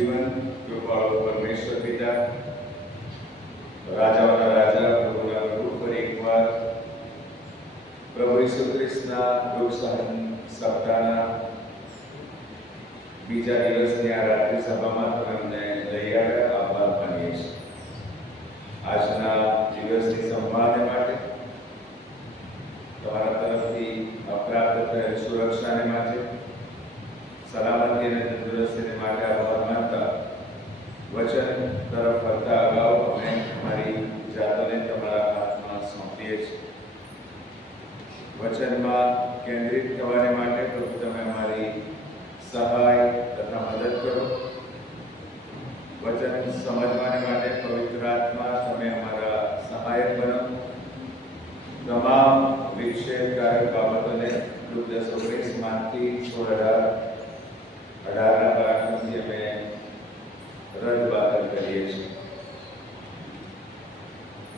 જીવન કૃપાળુ પરમેશ્વર પિતા, રાજાઓના રાજા, પ્રભુના પ્રભુ, ફરી એકવાર પ્રભુ ઈસુ ખ્રિસ્તના દુઃખ સહન સપ્તાહના બીજા દિવસની આ રાત્રિ સભામાં તમને લઈ આવ્યા. આભાર માનીએ છીએ આજના દિવસની સંભાળને માટે, તમારા તરફથી પ્રાપ્ત થયેલ સુરક્ષાને માટે, સલામતી અને તંદુરસ્તીને માટે આભાર માનતા વચન તરફ ફરતા અગાઉ અમે અમારી જાતોને તમારા હાથમાં સોંપીએ છીએ. વચનમાં કેન્દ્રિત થવાને માટે પ્રભુ તમે અમારી સહાય તથા મદદ કરો. વચન સમજવાને માટે પવિત્ર આત્મા તમે અમારા સહાયક બનો. તમામ વિક્ષેપકારક બાબતોને લુક 10:19 માંથી 16:18 પરાક્રમથી અમે રદ બાતલ કરીએ છીએ.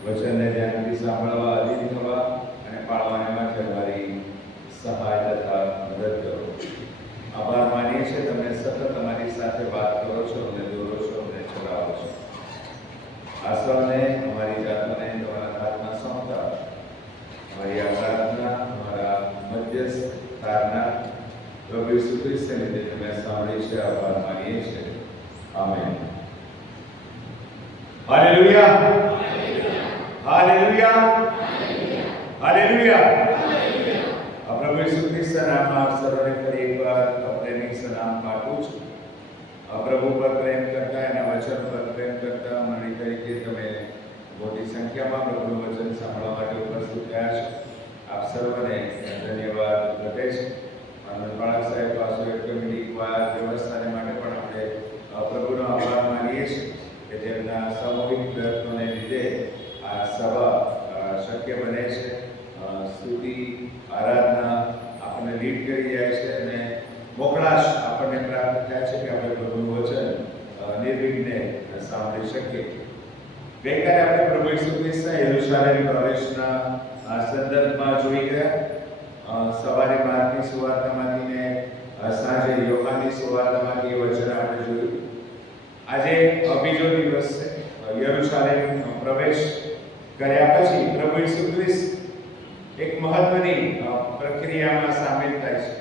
વચનને ધ્યાનથી સાંભળવા, અધીન થવા અને પાળવાને માટે અમારી સહાય તથા મદદ કરો. આભાર માનીએ છીએ તમે સતત અમારી સાથે વાત કરો છો, અમને દોરો છો, અમને ચલાવો છો. આ સૌને અમારી જાતોને તમારા હાથમાં સોંપતા અમારી આ પ્રાર્થના અમારા મધ્યસ્થ તારના પ્રભુ ઈસુ ખ્રિસ્તને લીધે તમે સાંભળી છે. આભાર માનીએ છીએ. આમેન. Hallelujah, hallelujah, hallelujah. પ્રભુ ઈસુ ખ્રિસ્તના નામમાં આપ સર્વને ફરી એકવાર પ્રેમી સલામ પાઠવું છું. પ્રભુ પર પ્રેમ કરતા, એના વચન પર પ્રેમ કરતા મંડળી તરીકે તમે મોટી સંખ્યામાં પ્રભુનું વચન સાંભળવા માટે ઉપસ્થિત થયા છો. આપ સર્વને ધન્યવાદ ઘટે છે. બાળક સાહેબ પાછો એક કમિટી વ્યવસ્થાને માટે પણ આપણે પ્રભુનો આભાર માનીએ છીએ કે જેમના સામૂહિક પ્રયત્નોને લીધે આ સભા શક્ય બને છે. સ્તુતિ, આરાધના આપણને લીડ કરી જાય છે અને મોકળાશ આપણને પ્રાપ્ત થાય છે કે આપણે પ્રભુનું વચન નિર્વિઘ્ને સાંભળી શકીએ. ગઈકાલે આપણે પ્રભુ ઈસુ ખ્રિસ્તના યરૂશાલેમ પ્રવેશના સંદર્ભમાં જોઈ ગયા. સવારે માર્કની સુવાર્તામાંથી ને સાંજે યોહાનની સુવાર્તામાંથી વચન આપણે જોયું. આજે બીજો દિવસ છે. યરૂશાલેમ પ્રવેશ કર્યા પછી પ્રભુ ઈસુ ખ્રિસ્ત એક મહત્વની પ્રક્રિયામાં સામેલ થાય છે.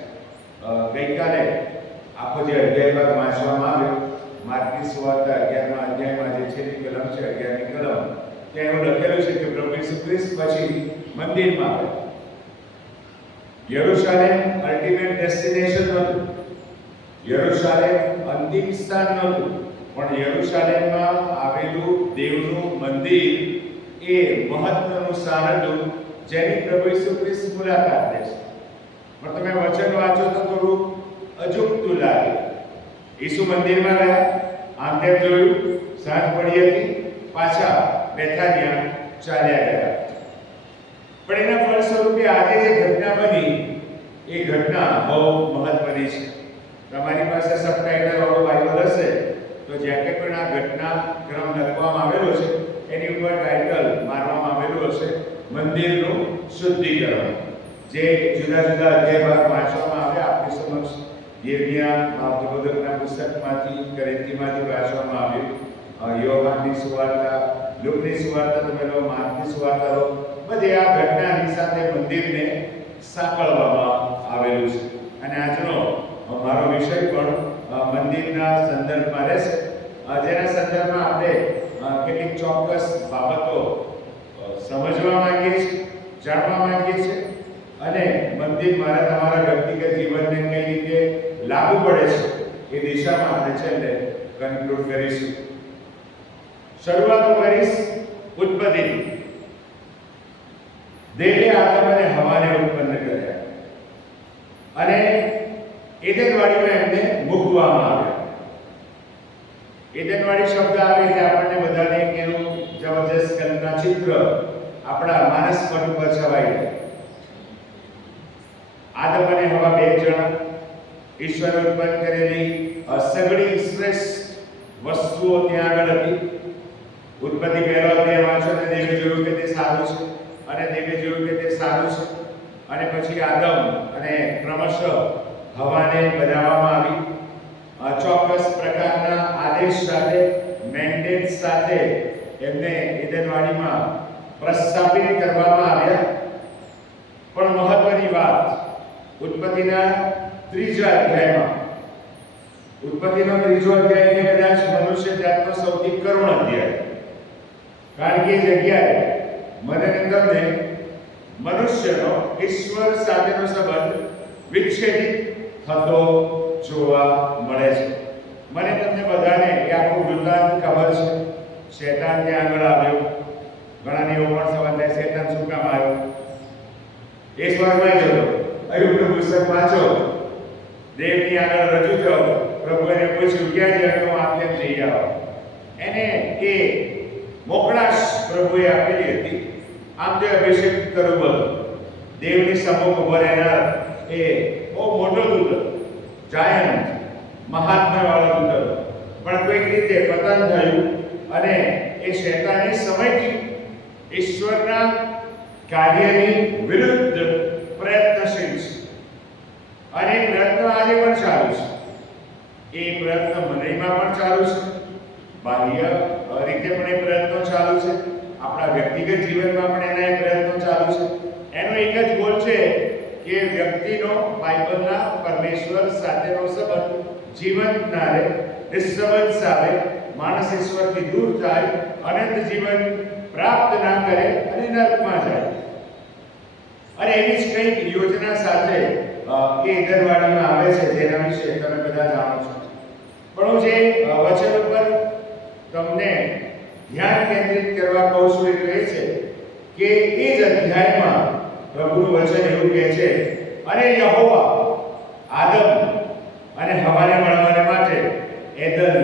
ગઈકાલે આખો જે અધ્યાયમાં વાંચવામાં આવ્યો, માર્કની સુવાર્તા 11મા અધ્યાયમાં જે છેલ્લી કલમ છે, 11મી કલમ, ત્યાં એવું લખેલું છે કે પ્રભુ ઈસુ ખ્રિસ્ત પછી મંદિરમાં આવ્યા. યરૂશાલેમ અલ્ટિમેટ ડેસ્ટિનેશન નહોતું, યરૂશાલેમ અંતિમ સ્થાન નહોતું, પણ યરૂશાલેમમાં આવેલું દેવનું મંદિર એ મહત્વનું સ્થાન હતું જેની પ્રભુ ઈસુ ખ્રિસ્ત મુલાકાત લે છે. પણ તમે વચન વાંચો તો થોડું અજુગતું લાગે. ઈસુ મંદિરમાં ગયા, આમ તેમ જોયું, સાંજ પડી હતી, પાછા બેથાનિયા ચાલ્યા ગયા. પણ એના ફળ સ્વરૂપે આજે જે ઘટના બની એ ઘટના બહુ મહત્વની છે. તમારી પાસે સબટાઇટલ વાળો બાઇબલ હશે તો જ્યાં કે પણ આ ઘટના ક્રમ લખવામાં આવેલો છે એની ઉપર ટાઇટલ મારવામાં આવેલું હશે, મંદિરનું શુદ્ધિકરણ. જે જુદા જુદા અધ્યાય વાંચવામાં આવ્યા આપણી સમક્ષ. યિર્મયાહ પ્રબોધકના પુસ્તકમાંથી, કરિન્થીમાંથી વાંચવામાં આવ્યું. યોહાનની સુવાર્તા, લુકની સુવાર્તા તમે લો, માર્કની સુવાર્તા લો, બધે આ ઘટનાની સાથે મંદિરને સાંકળવામાં આવેલું છે. અને આજનો મારો વિષય પણ મંદિરના સંદર્ભમાં રહેશે, જેના સંદર્ભમાં આપણે કેટલીક ચોક્કસ બાબતો સમજવા માંગીએ છીએ, જાણવા માંગીએ છીએ અને મંદિર મારા તમારા વ્યક્તિગત જીવનને કઈ રીતે લાગુ પડે છે એ દિશામાં આપણે છેલ્લે કન્ક્લુડ કરીશું. શરૂઆત કરીશ ઉત્પત્તિની. દેવે આદમ અને હવાને ઉત્પન્ન કર્યા અને એદનવાડીમાં એમને મૂકવામાં આવ્યા. એદનવાડી શબ્દ આવે એટલે આપણને બધાને એનું જબરજસ્ત કલ્પના ચિત્ર આપણા માનસ પટ ઉપર છવાઈ જાય. આદમ અને હવા બે જણા ઈશ્વરે ઉત્પન્ન કરેલી સગળી શ્રેષ્ઠ વસ્તુઓ ત્યાં આગળ હતી. ઉત્પત્તિ પહેલો અધ્યાય વાંચો અને દેવે જોયું કે તે સારું છે, અને દેવે જોયું કે તે સારું છે. અને પછી આદમ અને ક્રમશઃ હવાને બનાવવામાં આવી. ચોક્કસ પ્રકારના આદેશ આદેશ સાથે, મેન્ડેટ સાથે એમને એદનવાડીમાં પ્રસ્થાપિત કરવામાં આવ્યા. પણ મહત્વની વાત, ઉત્પત્તિના 3 અધ્યાયમાં, ઉત્પત્તિનો 3 અધ્યાય એ કદાચ મનુષ્ય જાતનો સૌથી કરુણ અધ્યાય, કારણ કે એ જગ્યાએ મને તમને મનુષ્યનો ઈશ્વર સાથેનો સંબંધ વિચ્છેદિત થતો જોવા મળે છે. મને તમને બધાને એ આખું વૃત્તાંત ખબર છે. શેતાન ત્યાં આગળ આવ્યો. ઘણાને એવો પણ સવાલ થાય, શેતાન શું કામ આવ્યો? એ સ્વર્ગમાં જતો, અયુબનું પુસ્તક વાંચો, દેવની આગળ રજૂ થયો, પ્રભુએ પૂછ્યું ક્યાં જવાનું, આપ તેમ જઈ આવો. એને એ મોકળાશ પ્રભુએ આપેલી હતી. આમ જે અભિષેક કરવું, દેવની સમુખ ઉભો રહેનાર એ બહુ મોટો દૂત હતો, જાયન્ટ, મહાત્મા વાળો દૂત હતો. પણ કોઈક રીતે પતન થયું અને એ શેતાની સમયથી ઈશ્વરના કાર્યની વિરુદ્ધ પ્રયત્નશીલ છે. અને એ પ્રયત્ન આજે પણ ચાલુ છે. એ પ્રયત્ન મનઈમાં પણ ચાલુ છે, બાહ્ય રીતે પણ એ પ્રયત્નો ચાલુ છે, આપણા વ્યક્તિગત જીવનમાં પણ એના એ પ્રયત્નો ચાલુ છે. એનો એક જ ગોલ છે કે વ્યક્તિનો બાઇબલના પરમેશ્વર સાથેનો સંબંધ જીવંત ના રહે, નિસ્સંબંધ આવે, માણસ ઈશ્વરથી દૂર થાય, અનંત જીવન પ્રાપ્ત ના કરે અને નરકમાં જાય. અને એની જ કંઈક યોજના સાથે એ ઈદરવાડીમાં આવે છે, જેના વિશે તમે બધા જાણો છો. પણ હું જે વચન ઉપર તમને ધ્યાન કેન્દ્રિત કરવા કહું છું એ કહે છે કે એ જ અધ્યાયમાં પ્રભુનું વચન એવું કહે છે, અને યહોવા આદમ અને હવાને મળવાને માટે એદન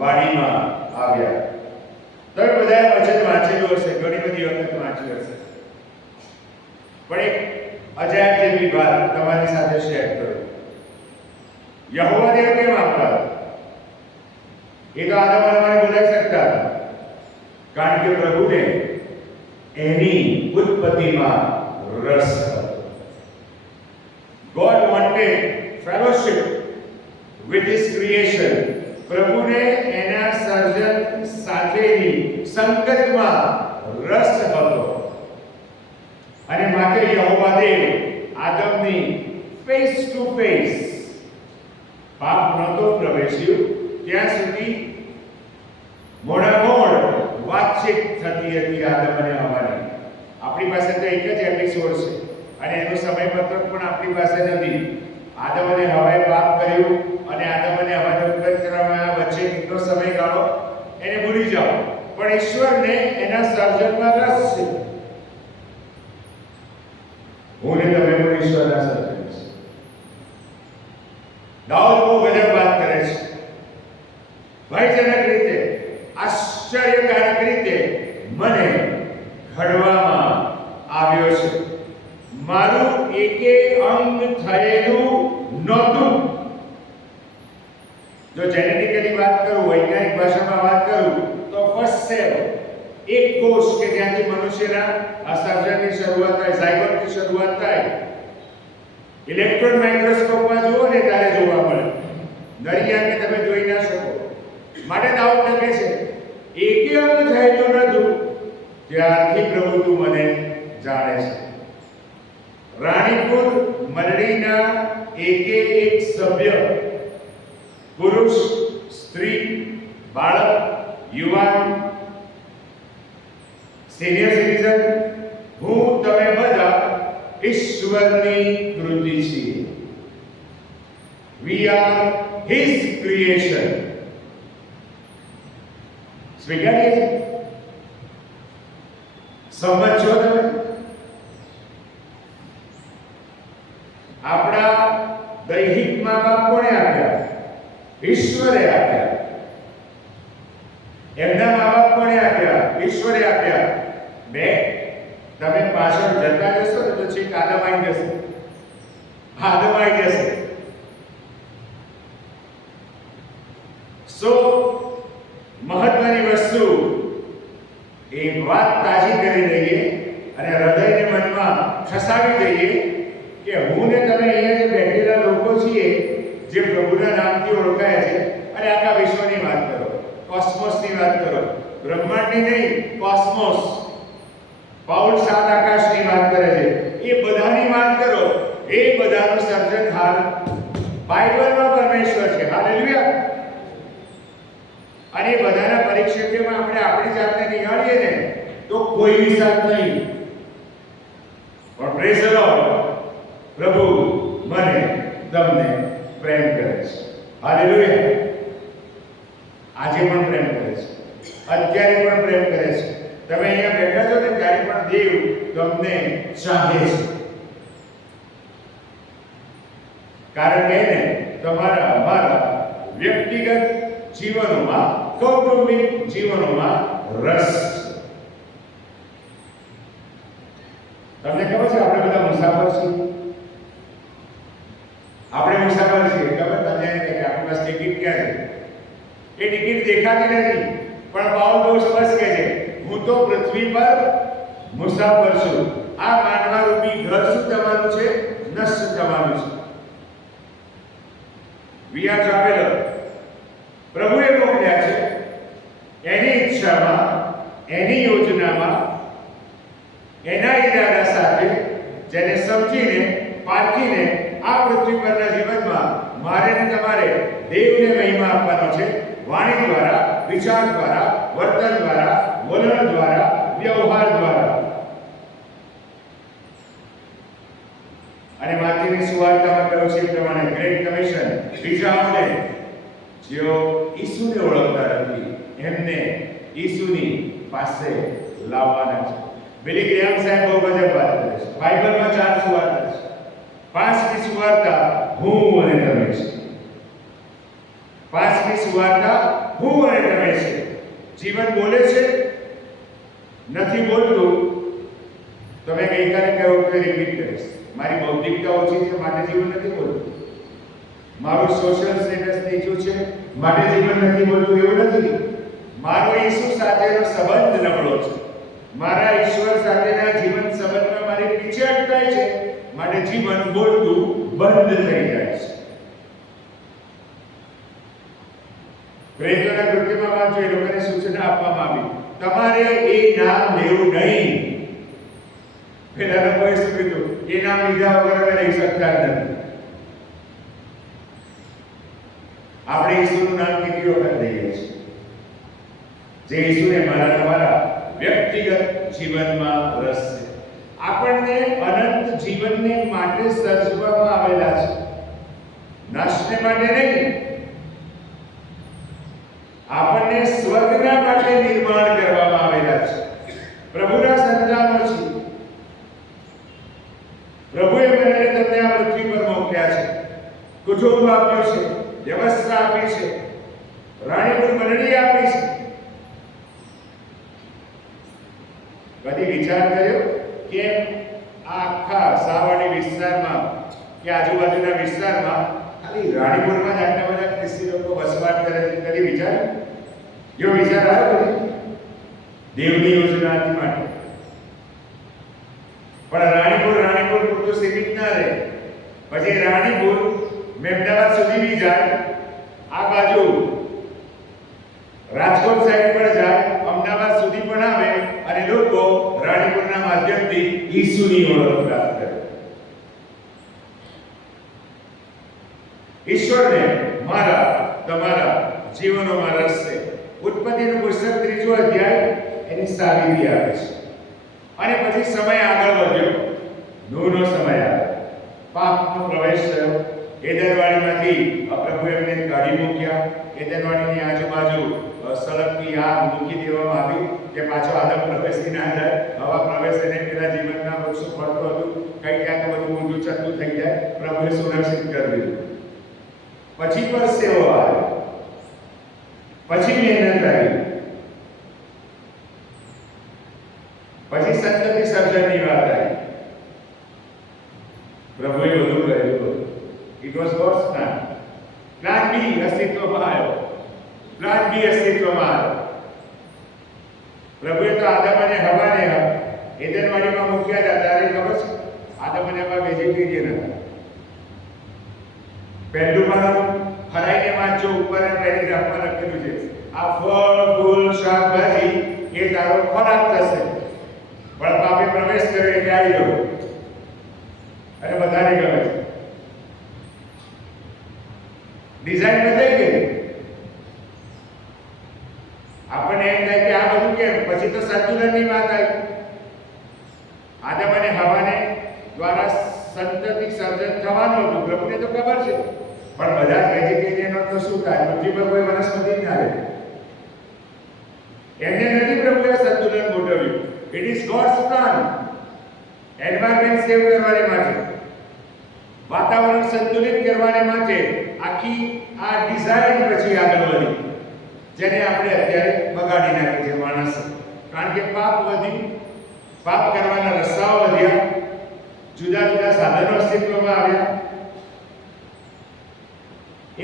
વાડીમાં આવ્યા. તમે બધાએ વચન વાંચેલું હશે, ઘણી બધી વખત વાંચ્યું હશે. પણ એક અજાયબ જેવી વાત તમારી સાથે શેર કરું. યહોવા દેવ કેમ આપતા? એ તો આદમ હવાને બોલાવી શકતા હતા, કારણ કે પ્રભુને એની ઉત્પત્તિમાં રસ હતો. God wanted fellowship with his creation. પ્રભુને એના સર્જન સાથેની સંગતમાં રસ હતો. અને માટે યહોવા દેવ આદમની ફેસ ટુ ફેસ, પાપ નહોતો પ્રવેશ્યું ત્યાં સુધી મોડામોડ વાતચીત થતી હતી આદમ અને હવાની. આપણી પાસે તો એક જ એપિસોડ છે અને એનું સમયપત્રક પણ આપણી પાસે નથી. આદમ અને હવાએ પાપ કર્યું અને આદમ અને હવાને ઉત્પન્ન કરવામાં આવ્યા, વચ્ચે કેટલો સમયગાળો એને ભૂલી જાઓ. પણ ઈશ્વરને એના સર્જનમાં રસ છે. હું ને તમે પણ ઈશ્વરના સર્જન છે. દાઉદ બહુ ગજબ વાત કરે છે, ભયજનક રીતે, આશ્ચર્યકારક રીતે મને ઘડવામાં આવ્યો છે. મારું એકે અંગ થયેલું નહોતું. જો જેનેટિકલી વાત કરું, વૈજ્ઞાનિક ભાષામાં વાત કરું તો ફર્સ્ટ સેલ, એક કોષ કે જ્યાંથી મનુષ્યના સર્જનની શરૂઆત થાય, ઝાયગોટની શરૂઆત થાય, ઇલેક્ટ્રોન માઇક્રોસ્કોપમાં જુઓ ને ત્યારે જોવા મળે. નરી આંખે તમે જોઈ ના શકો. માટે દાઉદ લખે છે, એકે અંગ થયેલું નહોતું, ત્યારથી પ્રભુ તું મને જાણે છે. રાણીપુર મંડળીના એકે એક સભ્ય, પુરુષ, સ્ત્રી, બાળક, યુવાન, સિનિયર સિટીઝન, હું તમે બધા ઈશ્વરની કૃતિ છીએ. We are his creation. સ્વીકારીએ છીએ? સમજ છો તમે? આપણા દૈહિક મા બાપ કોણે આપ્યા? ઈશ્વરે આપ્યા. એમના મા બાપ કોણે આપ્યા? ઈશ્વરે આપ્યા. બે તમે પાછળ જતા જશો ને તો છેક આદમ આવી જશે. આદમ આવી જશે. સો મહત્વની વસ્તુ એ વાત તાજી કરી દઈએ અને હૃદયને મનમાં ખસાવી દઈએ કે હું ને તમે અહીંયા જે બેઠેલા લોકો છીએ, જે પ્રભુના નામથી ઓળખાય છે, અને તમે આખા વિશ્વની વાત કરો, કોસ્મોસની વાત કરો, બ્રહ્માંડની નહીં, કોસ્મોસ. પાઉલ સાત આકાશની વાત કરે છે, એ બધાની વાત કરો. એ બધાનું સર્જનહાર બાઇબલમાં પરમેશ્વર છે. હાલેલુયા. અને બધાના પરિક્ષેપમાં આપણે આપણી જાતને નિહાળીએ ને તો કોઈ વિસાત નહીં. પણ પ્રેઝ ધ લોર્ડ, પ્રભુ મને તમને પ્રેમ કરે છે. હાલેલુયા. આજે પણ પ્રેમ કરે છે, અત્યારે પણ પ્રેમ કરે છે. તમે અહીંયા બેઠા છો ને ત્યારે પણ દેવ તમને ચાહે છે. કારણ કે ને તમારા અમારા વ્યક્તિગત જીવનોમાં, કૌટુંબિક જીવનોમાં રસ છે. તમને ખબર છે આપણે બધા મુસાફર છીએ. આપણે મુસાફર છીએ. ખબર તમને કે આપણી પાસે ટિકિટ ક્યાં છે? એ ટિકિટ દેખાતી નથી, પણ પાઉલ બહુ સ્પષ્ટ કહે છે, હું તો પૃથ્વી પર મુસાફર છું. આ માનવરૂપી ઘર શું થવાનું છે? નષ્ટ થવાનું છે. We are traveler. પ્રભુએ મોકલ્યા છે એની ઈચ્છામાં, એની યોજનામાં, એના ઈરાદા સાથે, જેને સમજીને, પારખીને આ પૃથ્વી પરના જીવનમાં મારે ને તમારે દેવને મહિમા આપવાનો છે. વાણી દ્વારા, વિચાર દ્વારા, વર્તન દ્વારા, વલણ દ્વારા, વ્યવહાર દ્વારા. અને માથેની સુવાર્તામાં કહ્યું છે એ પ્રમાણે ગ્રેટ કમિશન, બીજાઓને જેઓ ઈસુને ઓળખતા નથી એમને ઈસુની પાસે લાવવાના છે. બિલી ગ્રેહામ સાહેબ બહુ ગજબ વાત કરે છે. બાઇબલમાં 4 સુવાર્તા છે. 5મી સુવાર્તા હું અને તમે છે. 5મી સુવાર્તા હું અને તમે છે. જીવન બોલે છે, નથી બોલતું. તમે ગઈકાલે કહ્યું કે રિપીટ કરીશ, મારી બૌદ્ધિકતા ઓછી છે માટે જીવન નથી બોલતું. મારું સોશિયલ સ્ટેટસ નીચું છે માટે જીવન નથી બોલતું, એવું નથી. મારો ઈસુ સાથેનો સંબંધ નબળો છે. મારા ઈશ્વર સાથેના જીવન સંબંધમાં મારી પીછેહટ થાય છે માટે જીવન બોલતું બંધ થઈ જાય છે. પ્રેરિતોના કૃત્યમાં વાંચો, એ લોકોને સૂચના આપવામાં આવી, તમારે એ નામ લેવું નહીં. પેલા લોકોએ શું કીધું? એ નામ લીધા વગર અમે રહી શકતા નથી. આપણે ઈસુનું નામ કેટલી વખત લઈએ છીએ? જે ઈસુને મારા તમારા વ્યક્તિગત જીવનમાં રસ છે. આપણને અનંત જીવનને માટે સર્જવામાં આવેલા છે, નાશને માટે નહીં. આપણને સ્વર્ગના માટે નિર્માણ કરવામાં આવેલા છે. પ્રભુના સંતાનો છે. પ્રભુએ મને તમને આ પૃથ્વી પર મોકલ્યા છે. કુટુંબ આપ્યું છે, વ્યવસ્થા આપી છે, રાણીપુર મંડળી આપી છે. કદી વિચાર કર્યો કે આ આખા સાવરણી વિસ્તારમાં કે આજુબાજુના વિસ્તારમાં ખાલી રાણીપુરમાં જ આટલા બધા ખ્રિસ્તી લોકો વસવાટ કરે છે? કદી વિચાર? જો વિચાર આવ્યો કદી? દેવની યોજના હતી માટે. પણ રાણીપુર પૂરતું સીમિત ના રહે. પછી રાણીપુર મહેમદાવાદ સુધી બી જાય, આ બાજુ રાજકોટ સાઈડ પર જાય, અમદાવાદ સુધી પણ આવે અને લોકો રાણીપુરના માધ્યમથી ઈસુની ઓળખ પ્રાપ્ત કરે. ઈશ્વરને મારા તમારા જીવનોમાં રસ છે. ઉત્પત્તિનું પુસ્તક 3જો અધ્યાય એની સાબિતી આપે છે. અને પછી સમય આગળ વધ્યો. નૂહનો સમય આવ્યો. પાપનો પ્રવેશ થયો. એદનવાડીમાંથી પ્રભુ એમને કાઢી મૂક્યા. એદનવાડીની આજુબાજુ સળગતી આગ મૂકી દેવામાં આવી કે પાછો આદમ પ્રવેશી ના જાય. હવા પ્રવેશ એને પેલા જીવનના વૃક્ષો ફળતું હતું, કઈ ક્યાંક બધું ઊંધું ચતું થઈ જાય. પ્રભુએ સુરક્ષિત કરી દીધું. પછી પરસેવો આવ્યો, પછી મહેનત આવી, પછી સંતતિ સર્જનની વાત આવી. પ્રભુએ બધું કર્યું. It was God's plan. Plan બી અસ્તિત્વમાં આવ્યો. પ્લાન બી અસ્તિત્વમાં આવ્યો. પ્રભુએ તો આદમ અને હવાને એદનવાડીમાં મૂક્યા હતા. ત્યારે ખબર છે, આદમ અને હવા વેજીટેરિયન હતા. પહેલું માનવ ફરાઈને વાંચો, ઉપરના પેરેગ્રાફમાં લખેલું છે આ ફળ ફૂલ શાકભાજી એ તારો ખોરાક થશે. પણ પાપે પ્રવેશ કર્યો એટલે આવી ગયો અને બધાને ગમે છે. ડિઝાઇન બદલાઈ ગઈ. આપણને એમ થાય કે આ બધું કેમ? પછી તો સંતુલનની વાત આવી. આદમ અને હવાને દ્વારા સંતતિ સર્જન થવાનું હતું, પ્રભુને તો ખબર છે. પણ બધા વેજીટેરિયનો તો શું થાય? પૃથ્વી પર કોઈ વનસ્પતિ જ ના રહે. એમને નથી પ્રભુએ સંતુલન ગોઠવ્યું. It is God's plan. Environment save કરવાને માટે, વાતાવરણ સંતુલિત કરવાને માટે આખી આ ડિઝાઇન પછી આગળ વધી, જેને આપણે અત્યારે બગાડી નાખી છે માણસ. કારણ કે પાપ વધી, પાપ કરવાના રસ્તાઓ વધ્યા, જુદા જુદા સાધનો અસ્તિત્વમાં આવ્યા.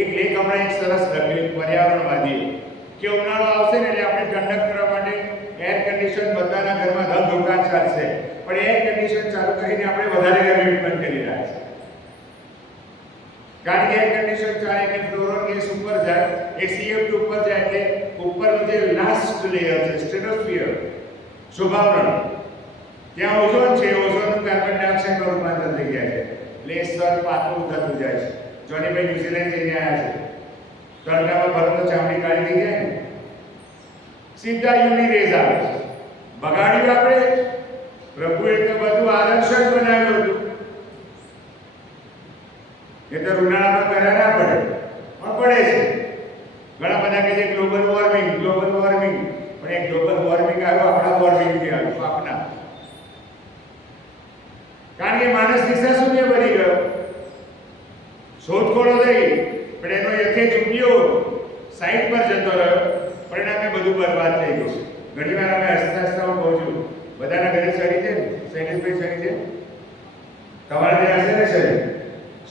એક લેખ હમણાં એક સરસ લખ્યું પર્યાવરણવાદી કે ઉનાળો આવશે ને એટલે આપણે ઠંડક કરવા માટે એર કન્ડિશન બધાના ઘરમાં ધમધોકાર ચાલશે, પણ એર કન્ડિશન ચાલુ કરીને આપણે વધારે ગરમી ઉત્પન્ન કરી રહ્યા છીએ. કારણ કે એર કન્ડિશન ચાલે એટલે ફ્લોરોન ગેસ ઉપર જાય, એ CO2 ઉપર જાય એટલે ઉપરનું જે લાસ્ટ લેયર છે સ્ટ્રેટોસ્ફિયર, શુભાવરણ, ત્યાં ઓઝોન છે, ઓઝોનનું કાર્બન ડાયોક્સાઇડમાં રૂપાંતર થઈ જાય છે એટલે એ સ્તર પાતળું થતું જાય છે. જોનીભાઈ ન્યુઝીલેન્ડ જઈને આવ્યા છે, તડકામાં ભરતો ચામડી કાઢી થઈ જાય ને, સીધા યુવી રેઝ આવે છે. બગાડ્યું આપણે. પ્રભુએ તો બધું આદર્શ જ બનાવ્યું હતું. એ તો ઉનાળામાં કરા ના પડે, પણ પડે છે. ઘણા બધા કહે છે ગ્લોબલ વોર્મિંગ, ગ્લોબલ વોર્મિંગ, પણ એ ગ્લોબલ વોર્મિંગ આવ્યો આપણા વોર્મિંગથી આવ્યું, પાપના. કારણ કે માણસ દિશા શૂન્ય બની ગયો. શોધખોળો થઈ, પણ એનો યથેચ્છ ઉપયોગ સાઈડ પર જતો રહ્યો, પરિણામે બધું બરબાદ થઈ ગયું. ઘણીવાર અમે હસતા હસતા હું કહું છું, બધાના ઘરે શરી છે ને, શૈલેષભાઈ શરી છે, તમારે ત્યાં હશે ને શરી?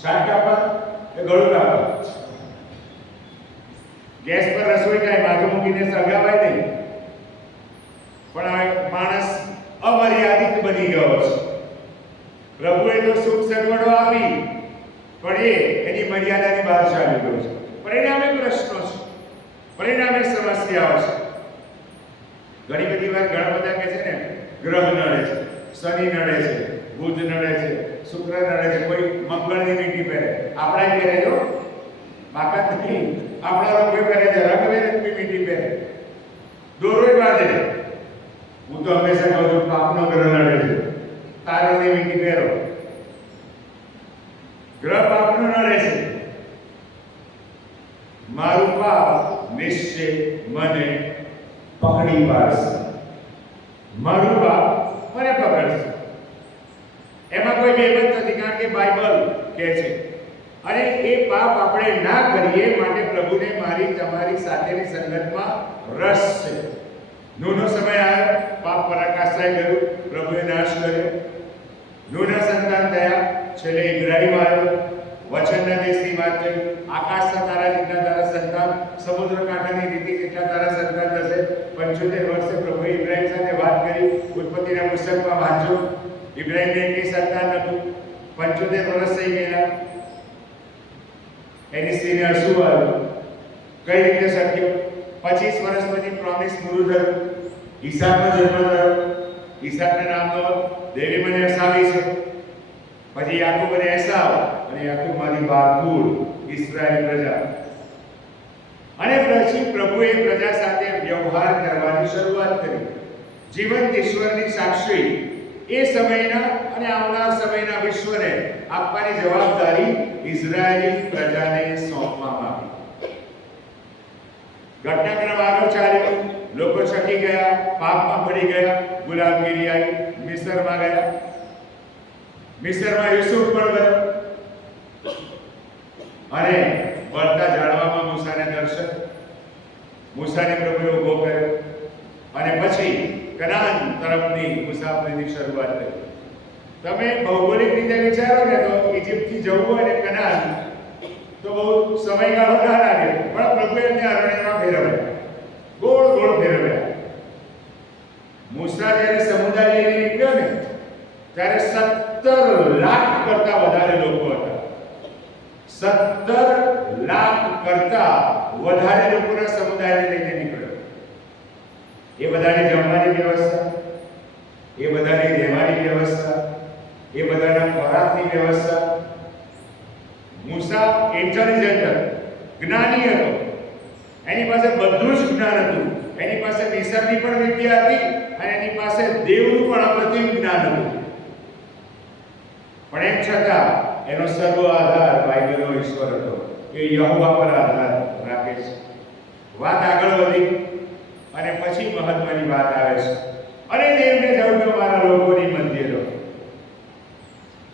શાક કાપા કે ગળું કાપા? ગેસ પર રસોઈ થાય, માથું મૂકીને સળગાવાય નહીં. પણ આ માણસ અમર્યાદિત બની ગયો છે. પ્રભુએ તો સુખ સગવડો આપી, પણ એ એની મર્યાદાની બહાર ચાલી ગયો છે. પરિણામે પ્રશ્નો છે, પરિણામે સમસ્યાઓ છે. ઘણી બધી વાર ઘણા બધા કહે છે ને ગ્રહ નડે છે, શનિ નડે છે, બુધ નડે છે, શુક્ર નડે છે, કોઈ મંગળની વીંટી પહેરે. આપણા પહેરે જો બાકાત નહીં, આપણા લોકો પહેરે છે, રંગબેરંગી વીંટી પહેરે, દોરોય બાંધે. હું તો હંમેશા કહું છું પાપનો ગ્રહ નડે છે, તારાની વીંટી પહેરો. ગ્રહ પાપનો નડે છે. મારું પાપ નિશ્ચય મને પકડી પાડશે, મારું પાપ મને પકડશે. એમાં કોઈ બેબંધ નથી, કારણ કે બાઇબલ કહે છે. અને એ પાપ આપણે ના કરીએ માટે પ્રભુને મારી તમારી સાથેની સંગતમાં રસ છે. નૂહનો સમય આવ્યો, પાપ પરાકાષ્ઠાએ ગયું, પ્રભુએ નાશ કર્યો. નૂહના સંતાન થયા, છેલ્લે ઇબ્રાહિમ આવ્યો, વચનના દેશની વાત થઈ. આકાશના તારા જેટલા તારા સંતાન, સમુદ્ર કાંઠાની રીતિ જેટલા તારા સંતાન થશે. 75 વર્ષે પ્રભુએ ઇબ્રાહિમ સાથે વાત કરી. ઉત્પત્તિના પુસ્તકમાં વાંચો, ઇબ્રાહિમને એક સંતાન હતું, 75 વર્ષ થઈ ગયેલા. એની સ્ત્રીને અસુ આવ્યું. કઈ રીતે શક્ય? 25 વર્ષ પછી પ્રોમિસ પૂરું થયું, ઈસાકનો જન્મ થયો. ઈસાકના નામનો દેવી મને હસાવી છે. પછી યાકૂબ અને એસાવ, અને યાકૂબમાંથી 12 કુળ, ઇસ્રાએલ પ્રજા. અને પછી પ્રભુએ પ્રજા સાથે વ્યવહાર કરવાની શરૂઆત કરી. જીવંત ઈશ્વરની સાક્ષી એ સમયના અને આવનાર સમયના વિશ્વને આપવાની જવાબદારી ઇઝરાયેલી પ્રજાને સોંપવામાં આવી. ઘટનાક્રમ આગળ ચાલ્યો, લોકો છકી ગયા, પાપમાં પડી ગયા, ગુલામગીરી આવી, મિસ્રમાં ગયા. મિસ્રમાં યુસુફ પણ ગયો, અને વળતા જાળવામાં મૂસાને દર્શન, મૂસાને પ્રભુએ ઊભો કર્યો, અને પછી કનાન તરફની મુસાફરીની શરૂઆત કરી. તમે ભૌગોલિક રીતે વિચારો ને તો ઇજિપ્તથી જવું હોય ને કનાન તો બહુ સમયગાળો ના લાગે, પણ પ્રભુએ એમને અરણ્યમાં ફેરવ્યા, ગોળ ગોળ ફેરવ્યા. મૂસા જ્યારે સમુદાય લઈને નીકળ્યો ને ત્યારે 17 લાખ કરતા વધારે લોકો હતા. 17 લાખ વધારે લોકોના સમુદાયને લઈને નીકળ્યો. એ બધાને જમવાની વ્યવસ્થા, એ બધાને રહેવાની વ્યવસ્થા, એ બધાના ખોરાકની વ્યવસ્થા. મૂસા ઇન્ટેલિજન્ટ, જ્ઞાની હતો. એની પાસે બધું જ જ્ઞાન હતું. એની પાસે નિસર્ગની પણ વિદ્યા હતી અને એની પાસે દેવનું પણ અપ્રતિમ જ્ઞાન હતું. પણ એમ છતાં એનો સર્વ આધાર બાઇબલનો ઈશ્વર હતો. એ યહોવા પર આધાર રાખે છે. વાત આગળ વધી અને પછી મહત્વની વાત આવે છે. અને દેવને જવું મારા લોકોની મધ્ય રહો.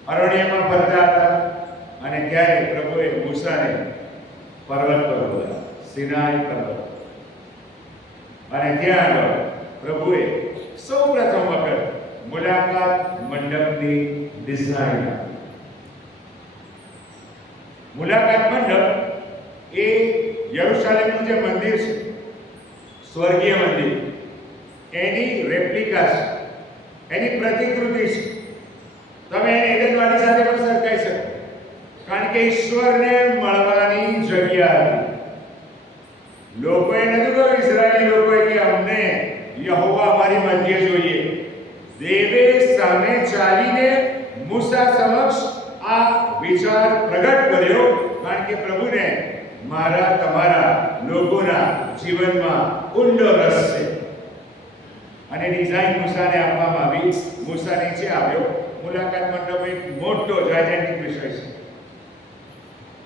અરણ્યમાં ફરતા હતા અને ત્યારે પ્રભુએ મૂસાને પર્વત પર બોલાવ્યો, સિનાઈ પર્વત. અને ત્યાં આગળ પ્રભુએ સૌ પ્રથમ વખત મુલાકાત મંડપની ડિઝાઇન આપી. મુલાકાત મંડપ એ યરુશલેમનું જે મંદિર છે, સ્વર્ગીય મંદિર, એની રેપ્લિકા છે, એની પ્રતિકૃતિ છે. તમે એને એડનવાડી સાથે પણ સરખાઈ શકો, કારણ કે ઈશ્વરને મળવાની જગ્યા હતી. લોકોએ નતું કહ્યું, ઇઝરાયલી લોકોએ, કે અમને યહોવા અમારી મધ્ય જોઈએ. દેવે સામે ચાલીને મૂસા સમક્ષ આ વિચાર પ્રગટ કર્યો, કારણ કે પ્રભુને મારા તમારા લોકોના જીવનમાં ઊંડો રસ છે. અને ડિઝાઇન મૂસાને આપવામાં આવી. મૂસા નીચે આવ્યો. મુલાકાત મંડપ એક મોટો જાયન્ટિક વિષય છે.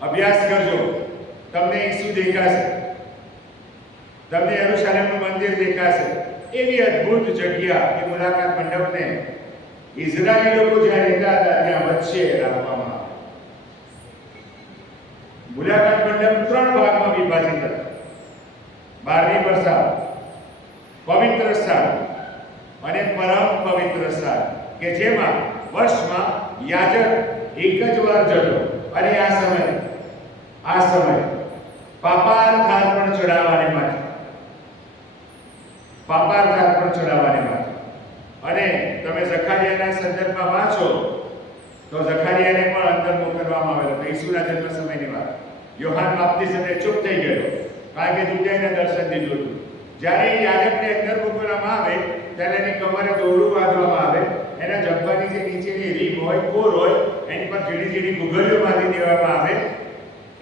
અભ્યાસ કરજો, તમને ઈસુ દેખાશે, તમને યરુશલેમનું મંદિર દેખાશે. એવી અદ્ભુત જગ્યા એ મુલાકાત મંડપને ઇઝરાયલી લોકો જ્યાં રહેતા હતા ત્યાં વચ્ચે રાખવામાં આવ્યો. મુલાકાત મંડપ 3 ભાગમાં વિભાજિત હતો. બહારની પ્રસાદ, પવિત્ર સ્થાન અને પરમ પવિત્ર સ્થાન, કે જેમાં વર્ષમાં યાજક એક જ વાર જતો અને આ સમય પાપાર થાળ પણ ચડાવવાને માટે. અને તમે ઝખારિયાના સંદર્ભમાં વાંચો તો ઝખારિયાને પણ અંદર મોકલવામાં આવેલો હતો. ઈસુના જન્મ સમયની વાત. યોહાન બાપ્તિસ્મને ચૂપ થઈ ગયો, કારણ કે દૂતે એને દર્શન દીધું હતું. જ્યારે યાજકને અંદર મોકલવામાં આવે ત્યારે એની કમરે દોરડું બાંધવામાં આવે. એના જબ્બાની જે નીચેની રીમ હોય, કોર હોય, એની પર ઝીણી ઝીણી ગુગળીઓ બાંધી દેવામાં આવે.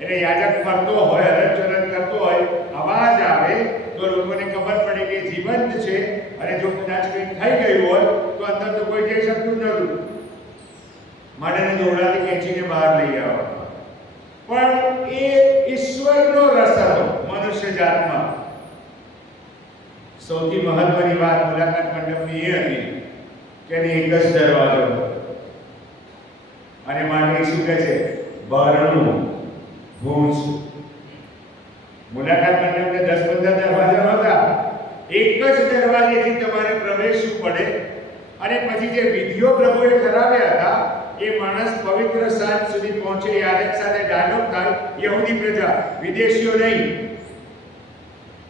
એને યાજક ફરતો હોય, હલનચલન કરતો હોય, અવાજ આવે તો લોકોને ખબર પડે કે જીવંત છે. અને જો કદાચ કંઈક થઈ ગયું હોય તો અંદર તો કોઈ જઈ શકતું નહોતું. માટે દોરડાથી ખેંચીને બહાર લઈ આવવા. પણ એ ઈશ્વરનો રસ હતો મનુષ્ય જાતમાં. સૌથી મહત્વની વાત મુલાકાત મંડપની એ હતી કે એની એક જ દરવાજો હતો. અને માટે શું કહે છે? બારણું ભૂજ. મુલાકાત મંડપને 10-15 દરવાજા નહોતા. એક જ દરવાજેથી તમારે પ્રવેશવું પડે. અને પછી જે વિધિઓ પ્રભુએ કરાવ્યા હતા એ માણસ પવિત્ર સ્થાન સુધી પહોંચે, યાજક સાથે ડાયલોગ થાય, યહૂદી પ્રજા, વિદેશીઓ નહીં,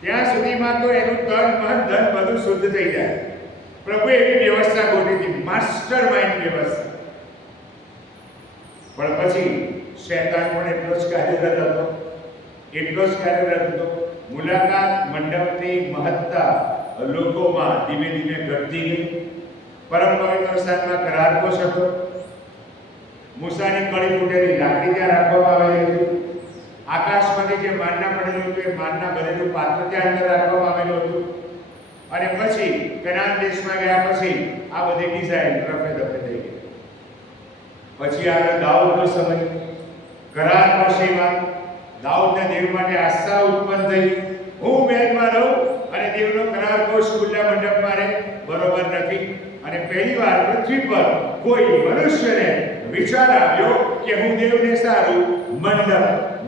ત્યાં સુધીમાં તો એનું તન મન ધન બધું શુદ્ધ થઈ જાય. પ્રભુએ એવી વ્યવસ્થા ગોઠવી હતી, માસ્ટર માઇન્ડ વ્યવસ્થા. પણ પછી શૈતાન પણ એટલો જ કાર્યરત હતો. મુલાકાત મંડપની મહત્તા લોકોમાં ધીમે ધીમે ઘટતી ગઈ. પરમ પવિત્ર સ્થાનમાં કરારપોશ હતો. મૂસાની કળી ફૂટેલી લાકડી ત્યાં રાખવામાં આવેલી હતી. આકાશમાંથી જે માનના પડેલું હતું એ માનના ભરેલું પાત્ર ત્યાં અંદર રાખવામાં આવેલું હતું. અને પછી કનાન દેશમાં ગયા પછી આ બધી ડિઝાઇન રફે દફે થઈ ગઈ. પછી આગળ દાઉદનો સમય, કરારપોશીમાં દાઉદના દેવ માટે આશા ઉત્પન્ન થઈ. હું મહેલમાં રહું અને દેવનો કરારપોશ ખુલ્લા મંડપમાં રહે, બરોબર નથી. અને પહેલીવાર પૃથ્વી પર કોઈ મનુષ્યને વિચાર આવ્યો કે હું દેવને સારું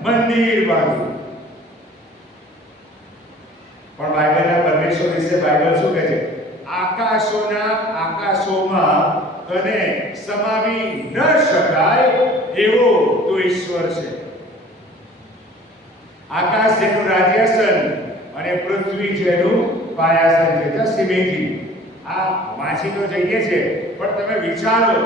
મંદિર બાંધું. પણ બાઇબલના પરમેશ્વર વિશે બાઇબલ શું કહે છે? આકાશોમાં તને સમાવી ન શકાય એવો તો ઈશ્વર છે. આકાશ જેનું રાજ્યાસન અને પૃથ્વી જેનું પાયાસન છે. Just imagine. આ વાંચી તો જઈએ છે, પણ તમે વિચારો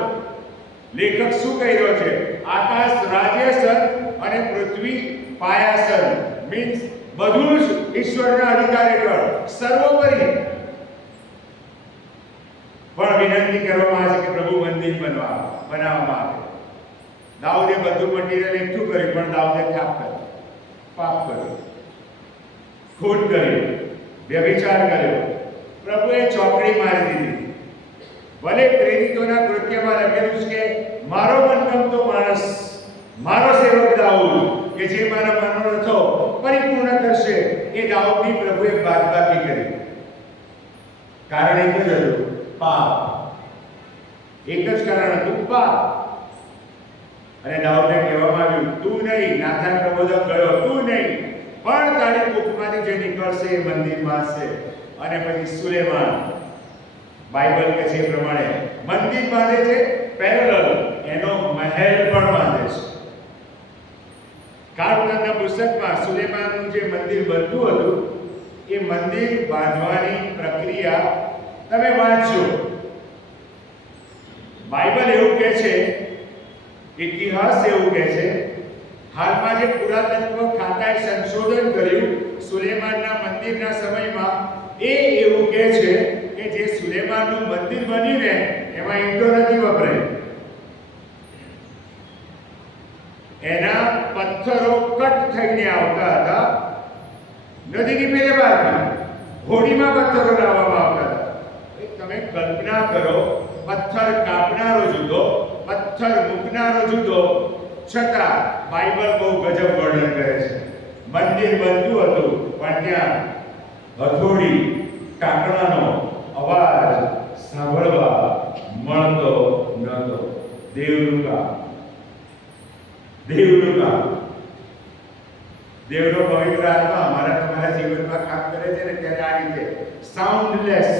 લેખક શું કહી રહ્યો છે? આકાશ રાજ્યાસન અને પૃથ્વી પાયાસન. મીન્સ બધું જ ઈશ્વરના અધિકાર હેઠળ સર્વોપરી. પણ વિનંતી કરવામાં આવે છે કે પ્રભુ મંદિર બનાવવામાં આવે. દાઉદે બધું મટીરિયલ એકઠું કર્યું, પણ દાઉદે પાપ કર્યું, ખોટ કરી, વ્યભિચાર કર્યો. પ્રભુએ ચોકડી મારી દીધી. ભલે પ્રેરિતોના કૃત્યમાં લખેલું છે કે મારો મનગમતો માણસ, મારો સેવક દાઉદ, કે જે મારા મનોરથો પરિપૂર્ણ કરશે, એ દાઉદની પ્રભુએ બાદબાકી કરી. કારણ એક જ હતું, પાપ. એક જ કારણ હતું, પાપ. અને દાઉદને કહેવામાં આવ્યું, તું નહીં, નાથાન પ્રબોધક ગયો, તું નહીં, પણ તારી કુખમાંથી જે નીકળશે એ મંદિરમાં છે. અને પછી સુલેમાન, બાઇબલ કે છે પ્રમાણે મંદિર બાંધે છે, પેરેલલ એનો મહેલ પણ બાંધે છે. કાળકાના પુસ્તકમાં સુલેમાનનું જે મંદિર બનતું હતું, એ મંદિર બાંધવાની પ્રક્રિયા તમે વાંચજો. બાઇબલ એવું કહે છે, ઇતિહાસ એવું કહે છે, હાલમાં જે પુરાતત્વ ખાતાએ સંશોધન કર્યું સુલેમાનના મંદિરના સમયમાં, એ એવું કહે છે કે જે સુલેમાનનું મંદિર બન્યું ને, એમાં ઈંટો નથી વપરાઈ. એના પથ્થરો કટ થઈને આવતા હતા નદીની પેલે બાજુ, હોડીમાં પથ્થરો લાવવામાં આવતા હતા. તમે કલ્પના કરો, પથ્થર કાપનારો જુદો, પથ્થર મૂકનારો જુદો, છતાં બાઇબલ બહુ ગજબ વર્ણન કરે છે. મંદિર બનતું હતું, પણ ત્યાં હથોડી, કાકડાનો અવાજ સાંભળવા મળતો નહોતો. દેવનું કામ. દેવનો પવિત્ર આત્મા અમારા તમારા જીવનમાં કામ કરે છે ને, ત્યારે આ રીતે સાઉન્ડલેસ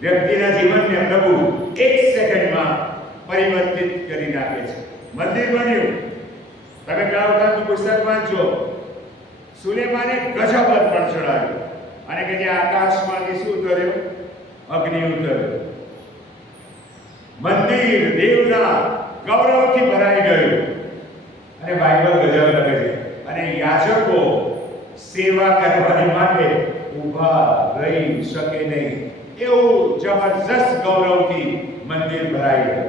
વ્યક્તિના જીવનને પ્રભુ એક સેકન્ડમાં પરિવર્તિત કરી નાખે છે. મંદિર બન્યું. તમે કાળકાનું પુસ્તક વાંચો, સુલેમાને ગજબ અર્પણ ચડાવ્યું, અને કે જે આકાશમાંથી શું ઉતર્યો? અગ્નિ ઉતર્યો. મંદિર દેવના ગૌરવથી ભરાઈ ગયું. અને બાઇબલ ગજબ લખે છે, અને યાજકો સેવા કરવાની માટે ઊભા રહી શકે નહીં, એવું જબરજસ્ત ગૌરવથી મંદિર ભરાઈ ગયું.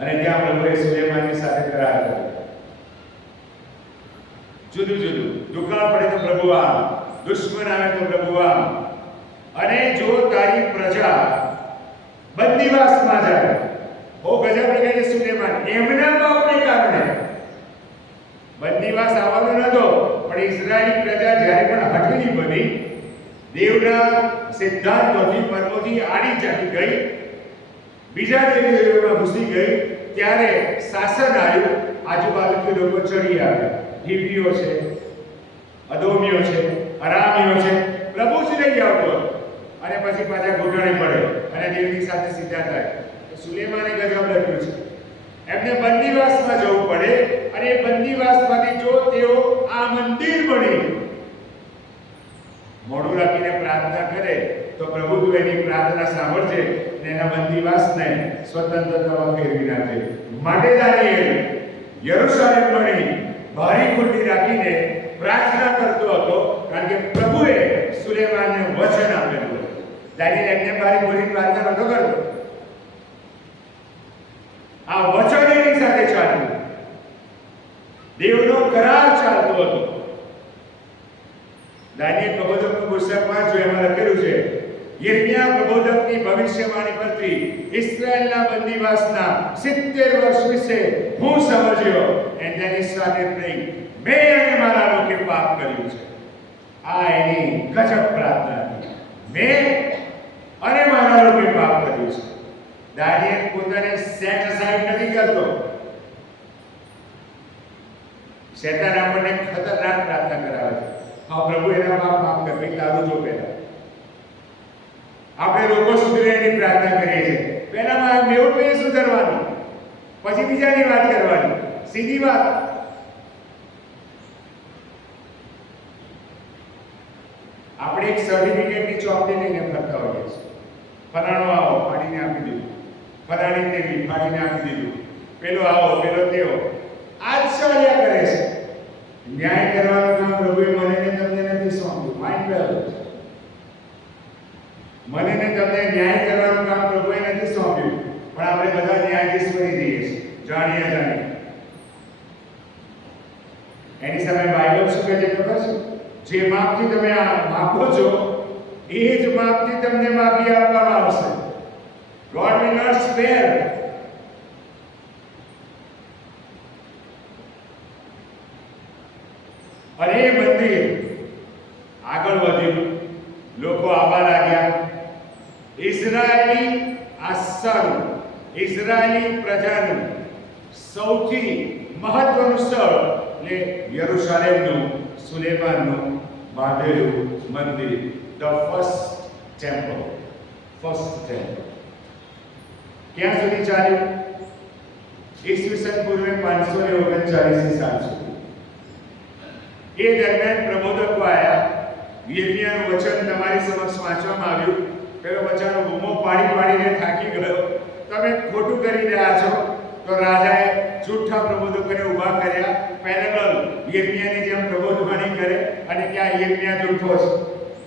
અને ત્યાં પ્રભુએ સુલેમાનની સાથે કરાર કર્યો. જુદું જુદું દુકાળ પડે તો પ્રભુ આમ, દુશ્મન આવે તો પ્રભુ આમ. અને જો તારી પ્રજા બંદીવાસમાં જાય, બહુ ગજબ લગે છે સુલેમાન, એમના પાપને કારણે બંદીવાસ આવવાનો નતો, પણ ઇઝરાયલી પ્રજા જ્યારે પણ હઠીલી બની, દેવના સિદ્ધાંતોથી પરમોથી આડી ચાલી ગઈ, બીજા દેવીઓમાં ઘૂસી ગઈ, ત્યારે શાસન આવ્યું. આજુબાજુથી લોકો ચડી આવ્યા. હિબ્રીઓ છે, અદોમીઓ છે, અરામીઓ છે, પ્રભુ જ નહીં આવતો, અને પછી પાછા ઘૂંટણે પડે અને દેવની સાથે સીધા થાય. સુલેમાને ગજબ લખ્યું છે, એમને બંદીવાસમાં જવું પડે, અને બંદીવાસમાંથી જો તેઓ આ મંદિર બની મોઢું રાખીને પ્રાર્થના કરે, તો પ્રભુ એની પ્રાર્થના સાંભળશે અને એના બંદીવાસને સ્વતંત્રતામાં ફેરવી નાખે. માટે દાનિયેલ યરૂશાલેમ બની ભારી કુંડી રાખીને પ્રાર્થના કરતો હતો, કારણ કે પ્રભુએ સુલેમાનને વચન આપેલું હતું. દાનિયેલ એમને ભારી કુંડી પ્રાર્થના નતો કરતો, આ વચન એની સાથે ચાલ્યું, દેવનો કરાર ચાલતો હતો. દાનિયેલ પ્રબોધકનું પુસ્તક વાંચો, એમાં લખેલું છે, યિર્મયાહ પ્રબોધકની ભવિષ્યવાણી પરથી ઇસ્રાયેલના બંદીવાસના 70 વર્ષ વિશે હું સમજ્યો, and then he started praying, મેં અને મારા લોકે પાપ કર્યું છે. આ એની ગજબ પ્રાર્થના હતી, મેં અને મારા લોકે પાપ કર્યું છે. દાનિયેલ પોતાને સેટ અસાઇડ નથી કરતો. શેતાન આપણને ખતરનાક પ્રાર્થના કરાવે છે, હા પ્રભુ એના પાપ માફ કર, ભાઈ તારું જો પહેલા. આપણે લોકો સુધરે એની પ્રાર્થના કરીએ છીએ. પહેલામાં મેવું તો એ સુધરવાનું, પછી બીજાની વાત કરવાની, સીધી વાત. આપણે એક સર્ટિફિકેટની ચોપડી લઈને ફરતા હોઈએ છીએ, ફલાણો આવો ફાડીને આપી દીધું, ફલાણી તેવી ફાડીને આપી દીધું, પેલો આવો પેલો તેવો, આ જ ચાલ્યા કરે છે. ન્યાય કરવાનું કામ પ્રભુએ મને ને તમને નથી સોંપ્યું. માઇન્ડ વેલ, મને ને તમને ન્યાય કરવાનું કામ પ્રભુએ નથી સોંપ્યું, પણ આપણે બધા ન્યાયાધીશ બની જઈએ છીએ, જાણીએ જાણીએ. એની સામે બાઇબલ શું કહે છે ખબર છે? જે માપથી તમે આ માપો છો એ જ માપથી તમને માપી આપવામાં આવશે. God will not spare. અને એ મંદિર આગળ વધ્યું, લોકો આવવા લાગ્યા. ઇઝરાયેલી આસ્થાનું, ઇઝરાયેલી પ્રજાનું સૌથી મહત્વનું સ્થળ એટલે યરુશલેમનું સુલેમાનનું બાંધેલું મંદિર, ધ ફર્સ્ટ ટેમ્પલ. ક્યાં સુધી ચાલ્યું? ઈસવીસન પૂર્વે 539 સાલ સુધી. એ દરમિયાન પ્રબોધકો આવ્યા. યિર્મયાનું વચન તમારી સમક્ષ વાંચવામાં આવ્યું. પેલો બચારો બૂમો પાડીને થાકી ગયો, તમે ખોટું કરી રહ્યા છો. તો રાજાએ જૂઠા પ્રબોધકોને ઊભા કર્યા, પેરેલલ યિર્મયાની જેમ પ્રબોધવાણી કરે, અને કે આ યિર્મયા જૂઠો છે,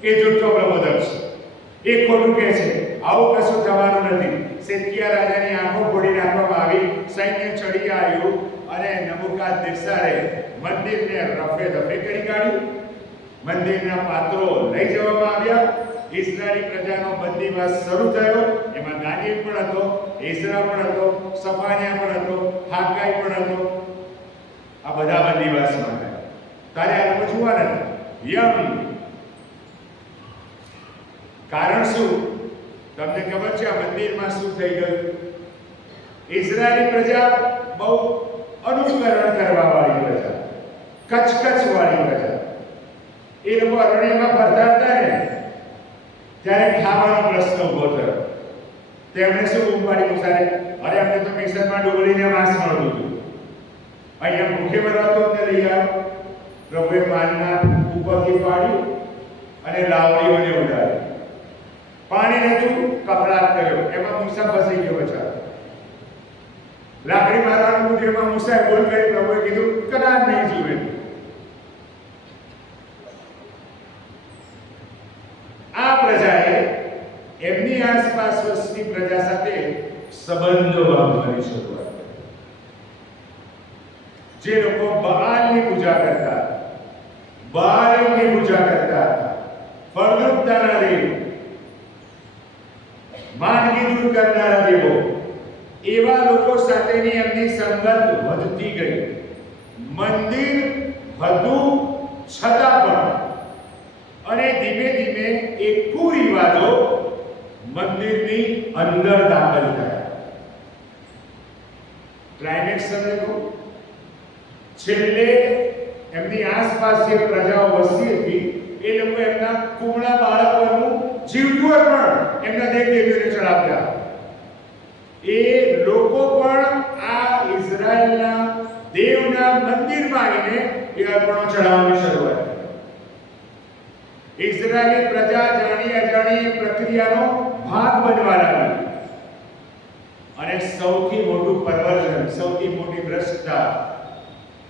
એ જૂઠો પ્રબોધક છે, એ ખોટું કહે છે, આવું કશું થવાનું નથી. સિદકિયા રાજાની આંખો ફોડી નાખવામાં આવી, સૈન્ય ચડી આવ્યું અને નબુકાદનેસ્સારે મંદિરને રફે દફે કરી કાઢ્યું. મંદિરના પાત્રો લઈ જવામાં આવ્યા. ઇઝરાયલી પ્રજાનો બંદીવાસ શરૂ થયો. એમાં દાનિયેલ પણ હતો, એઝરા પણ હતો, સફાનિયા પણ હતો, હાગાઈ પણ હતો. આ બધા બંદીવાસમાં હતા. તારે આ લોકો જોવાના યમ. કારણ શું? તમને ખબર છે આ મંદિરમાં શું થઈ ગયું? ઇઝરાયલી પ્રજા બહુ અનુકરણ કરવા વાળી પ્રજા, કચકચ વાળી પ્રજા. એ લોકો અરણ્યમાં ફરતા હતા ને ત્યારે ખાવાનો પ્રશ્ન ઉભો થયો. તેમણે શું બૂમ પાડી મુસારે? અરે અમને તો મિશનમાં ડુંગળીને માંસ મળતું હતું, અહીંયા ભૂખે મરવા તો અમને લઈ આવો. પ્રભુએ માનના ઉપરથી પાડ્યું અને લાવડીઓને ઉડાડી. પાણી નતું, કપડાટ કર્યો, એમાં મૂસા ફસાઈ ગયો બચારો. લાકડી મારવાનું પૂછ્યું, એમાં મૂસાએ બોલ કરી. પ્રભુએ કીધું કદાચ નહીં જુએ. આ પ્રજાએ એમની આસપાસ વસતી પ્રજા સાથે સંબંધો બાંધવાની શરૂઆત કરી. જે લોકો બઆલની પૂજા કરતા, બાળની પૂજા કરતા, ફળદ્રુપતાના દેવ, માંદગી દૂર કરનારા દેવો, એવા લોકો સાથેની એમની સંગત વધતી ગઈ. મંદિર હતું છતાં પણ, અને ધીમે ધીમે એ કુરિવાજો મંદિરની અંદર દાખલ થયા. ક્લાઇમેક્સ સમજો. છેલ્લે એમની આસપાસ જે પ્રજાઓ વસતી હતી એ લોકો એમના કુમળા બાળકોનું જીવતું પણ એમના દેવદેવીઓને ચડાવતા. એ લોકો પણ આ ઇઝરાયલના દેવના મંદિરમાં આવીને એ અર્પણો ચડાવવાની શરૂઆત કરી. ઇઝરાયલી પ્રજા જાણી અજાણી પ્રક્રિયાનો ભાગ બનવા લાગી. અને સૌથી મોટું પરવર્ઝન, સૌથી મોટી ભ્રષ્ટતા,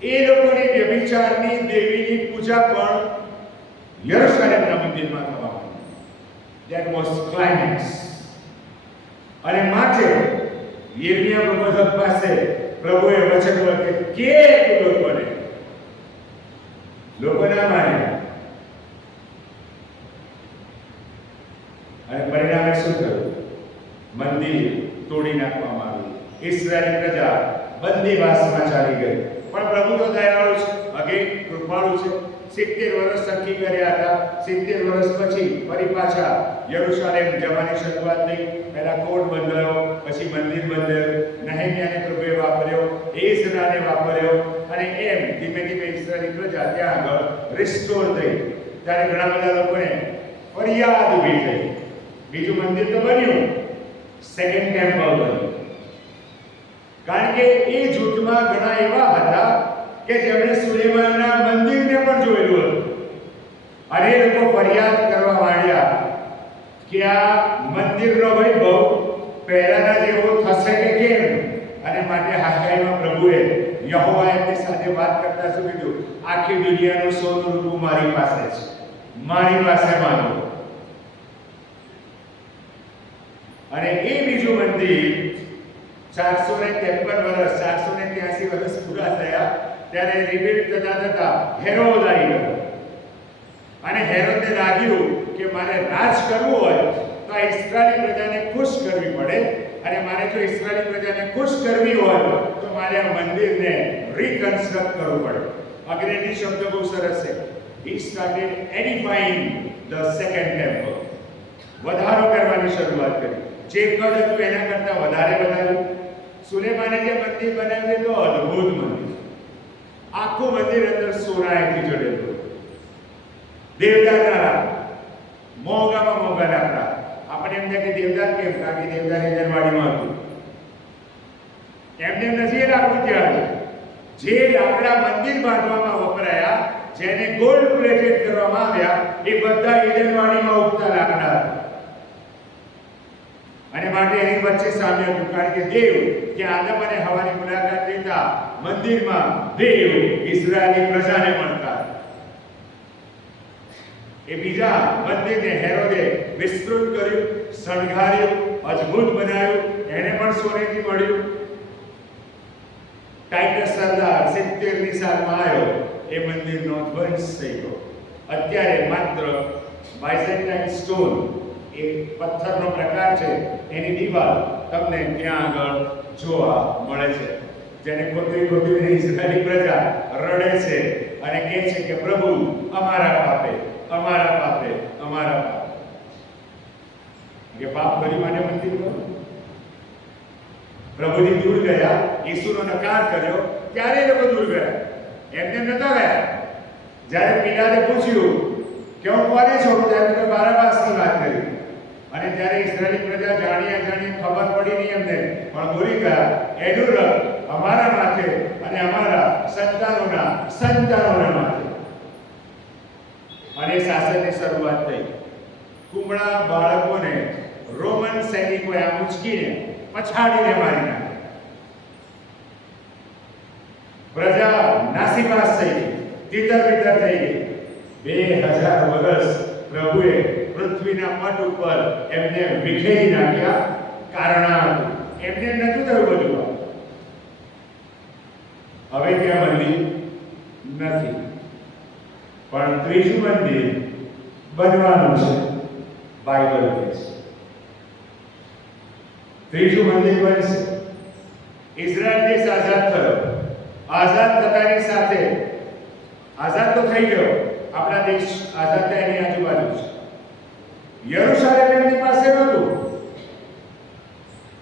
એ લોકોની વ્યભિચારની દેવીની પૂજા પણ યરુશલેમના મંદિરમાં થવા માંડી. That was climax. અને માટે યિર્મયા પ્રબોધક પાસે પ્રભુએ વચન લખ્યું કે લોકો ના માને. અને પરિણામે શું થયું? મંદિર તોડી નાખવામાં આવ્યું. ઇઝરાયલી પ્રજા બંદીવાસમાં ચાલી ગઈ. પણ પ્રભુ તો દયાળુ છે, અગે કૃપાળુ છે. 70 વર્ષ સખી કર્યા હતા. 70 વર્ષ પછી ફરી પાછા યરુશલેમ જવાની શરૂઆત થઈ. પહેલા કોટ બંધાયો, પછી મંદિર બંધાયું. નહેમ્યાને પ્રભુએ વાપર્યો, એઝરાને વાપર્યો, અને એમ ધીમે ધીમે ઇઝરાયલી પ્રજા ત્યાં આગળ રિસ્ટોર થઈ. ત્યારે ઘણા બધા લોકોને ફરિયાદ ઊભી થઈ. બીજું મંદિર તો બન્યું, સેકન્ડ ટેમ્પલ બન્યું. કારણ કે એ જૂથમાં ઘણા એવા હતા કે જેમણે સુલેમાનના મંદિરને પણ જોયેલું હતું. અને એ લોકો ફરિયાદ કરવા માંડ્યા કે આ મંદિરનો વૈભવ પહેલાના જેવો થશે કે કેમ. અને માટે હાકાઈમાં પ્રભુએ યહોવાએ એમની સાથે વાત કરતા શું કીધું? આખી દુનિયાનું સોનું રૂપું મારી પાસે છે, મારી પાસે માનો. અને એ બીજું મંદિર 453 વર્ષ 483 વર્ષ પૂરા થયા ત્યારે રિબિલ્ડ થતા હેરોદ આવી ગયો. અને હેરોદને લાગ્યું કે મારે રાજ કરવું હોય તો આ ઇસ્રાયેલી પ્રજાને ખુશ કરવી પડે, અને મારે જો ઇસ્રાયેલી પ્રજાને ખુશ કરવી હોય તો મારે આ મંદિરને રીકન્સ્ટ્રક્ટ કરવું પડે. અંગ્રેજી શબ્દ બહુ સરસ છે. He started edifying the second temple. વધારો કરવાની શરૂઆત કરી. જે કદ હતું એના કરતા વધારે બનાવ્યું. સુલેમાને જે મંદિર બનાવ્યું તો અદ્ભુત મંદિર. આખું મંદિર અંદર સોનાથી જડેલું. દેવદારના મોંઘામાં મોંઘા લાકડા. આપણે એમ કે દેવદાર કેમ? કારણ કે દેવદારની જનવાડીમાં હતું. એમને નથી એ લાકડું ત્યાં. જે લાકડા મંદિર બાંધવામાં વપરાયા, જેને ગોલ્ડ પ્લેટેડ કરવામાં આવ્યા, એ બધા ઈડનવાડીમાં ઉગતા લાકડા હતા. અને માટે એની વચ્ચે સામ્ય હતું, કારણ કે દેવ કે આદમ અને હવાની મુલાકાત લેતા મંદિરમાં દેવ ઇઝરાયલી પ્રજાને મળતા. એ બીજા મંદિરને હેરોદે વિસ્તૃત કર્યું, શણગાર્યું, અદ્ભુત બનાવ્યું. એને પણ સોનેથી મળ્યું. ટાઇટસ સરદાર 70ની સાલમાં આવ્યો, એ મંદિરનો ધ્વંસ થઈ ગયો. અત્યારે માત્ર બાયઝેન્ટાઇન સ્ટોન, એ પથ્થરનો પ્રકાર છે, એની દીવાલ તમને ત્યાં આગળ જોવા મળે છે, જેને ખોદીને ઇઝરાયેલી પ્રજા રડે છે અને કહે છે કે પ્રભુ અમારા પાપે, અમારા પાપે, અમારા પાપે. કે પાપ કરી માટે મંદિર કરો. પ્રભુજી દૂર ગયા, ઈસુનો નકાર કર્યો, ત્યારે એ લોકો દૂર ગયા. એમને નતા ગયા. જ્યારે પિલાતે પૂછ્યું કે હું કોને છોડું, ત્યારે તો બારાબાસની વાત કરી. અને ત્યારે ઇઝરાયેલી પ્રજા જાણી ખબર પડી નહીં એમને, પણ બોલી ગયા, એનું રક્ત અમારા માથે અને અમારા સંતાનોના માથે. અને શાસનની શરૂઆત થઈ. કુમળા બાળકોને રોમન સૈનિકોએ આ ઉંચકીને પછાડીને મારી નાખ્યા. પ્રજા નાસીપાસ થઈ ગઈ, તિતર-બિતર થઈ ગઈ. 2000 વર્ષ પ્રભુએ પૃથ્વીના મટ ઉપર એમને વિખેરી નાખ્યા. કારણ એમને નતું થયું બધું. હવે ત્યાં મંદિર નથી, પણ ત્રીજું મંદિર બનવાનું છે. બાઇબલ કહે છે ત્રીજું મંદિર બનશે. ઇઝરાયલ દેશ આઝાદ થયો. આઝાદ થતાની સાથે, આઝાદ તો થઈ ગયો, આપણા દેશ આઝાદ થયા એની આજુબાજુ છે. યરુશલેમ એમની પાસે નહોતું.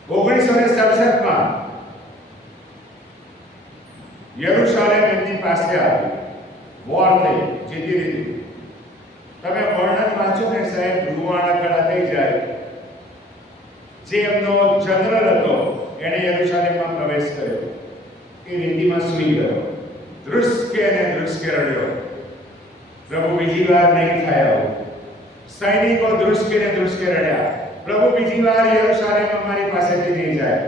1967માં યરુશલેમ એમની પાસે આવ્યું. વોર થઈ, જીતી લીધું. તમે વર્ણન વાંચો ને સાહેબ, રૂવાણા ખડા થઈ જાય. જે એમનો જનરલ હતો એણે યરુશલેમમાં પ્રવેશ કર્યો. એ રેતીમાં સૂઈ ગયો. ધ્રુસકે રડ્યો. પ્રભુ બીજી વાર નહીં થયો. સૈનિકો ધ્રુસકે રડ્યા. પ્રભુ બીજી વાર યરુશલેમ અમારી પાસેથી નહીં જાય.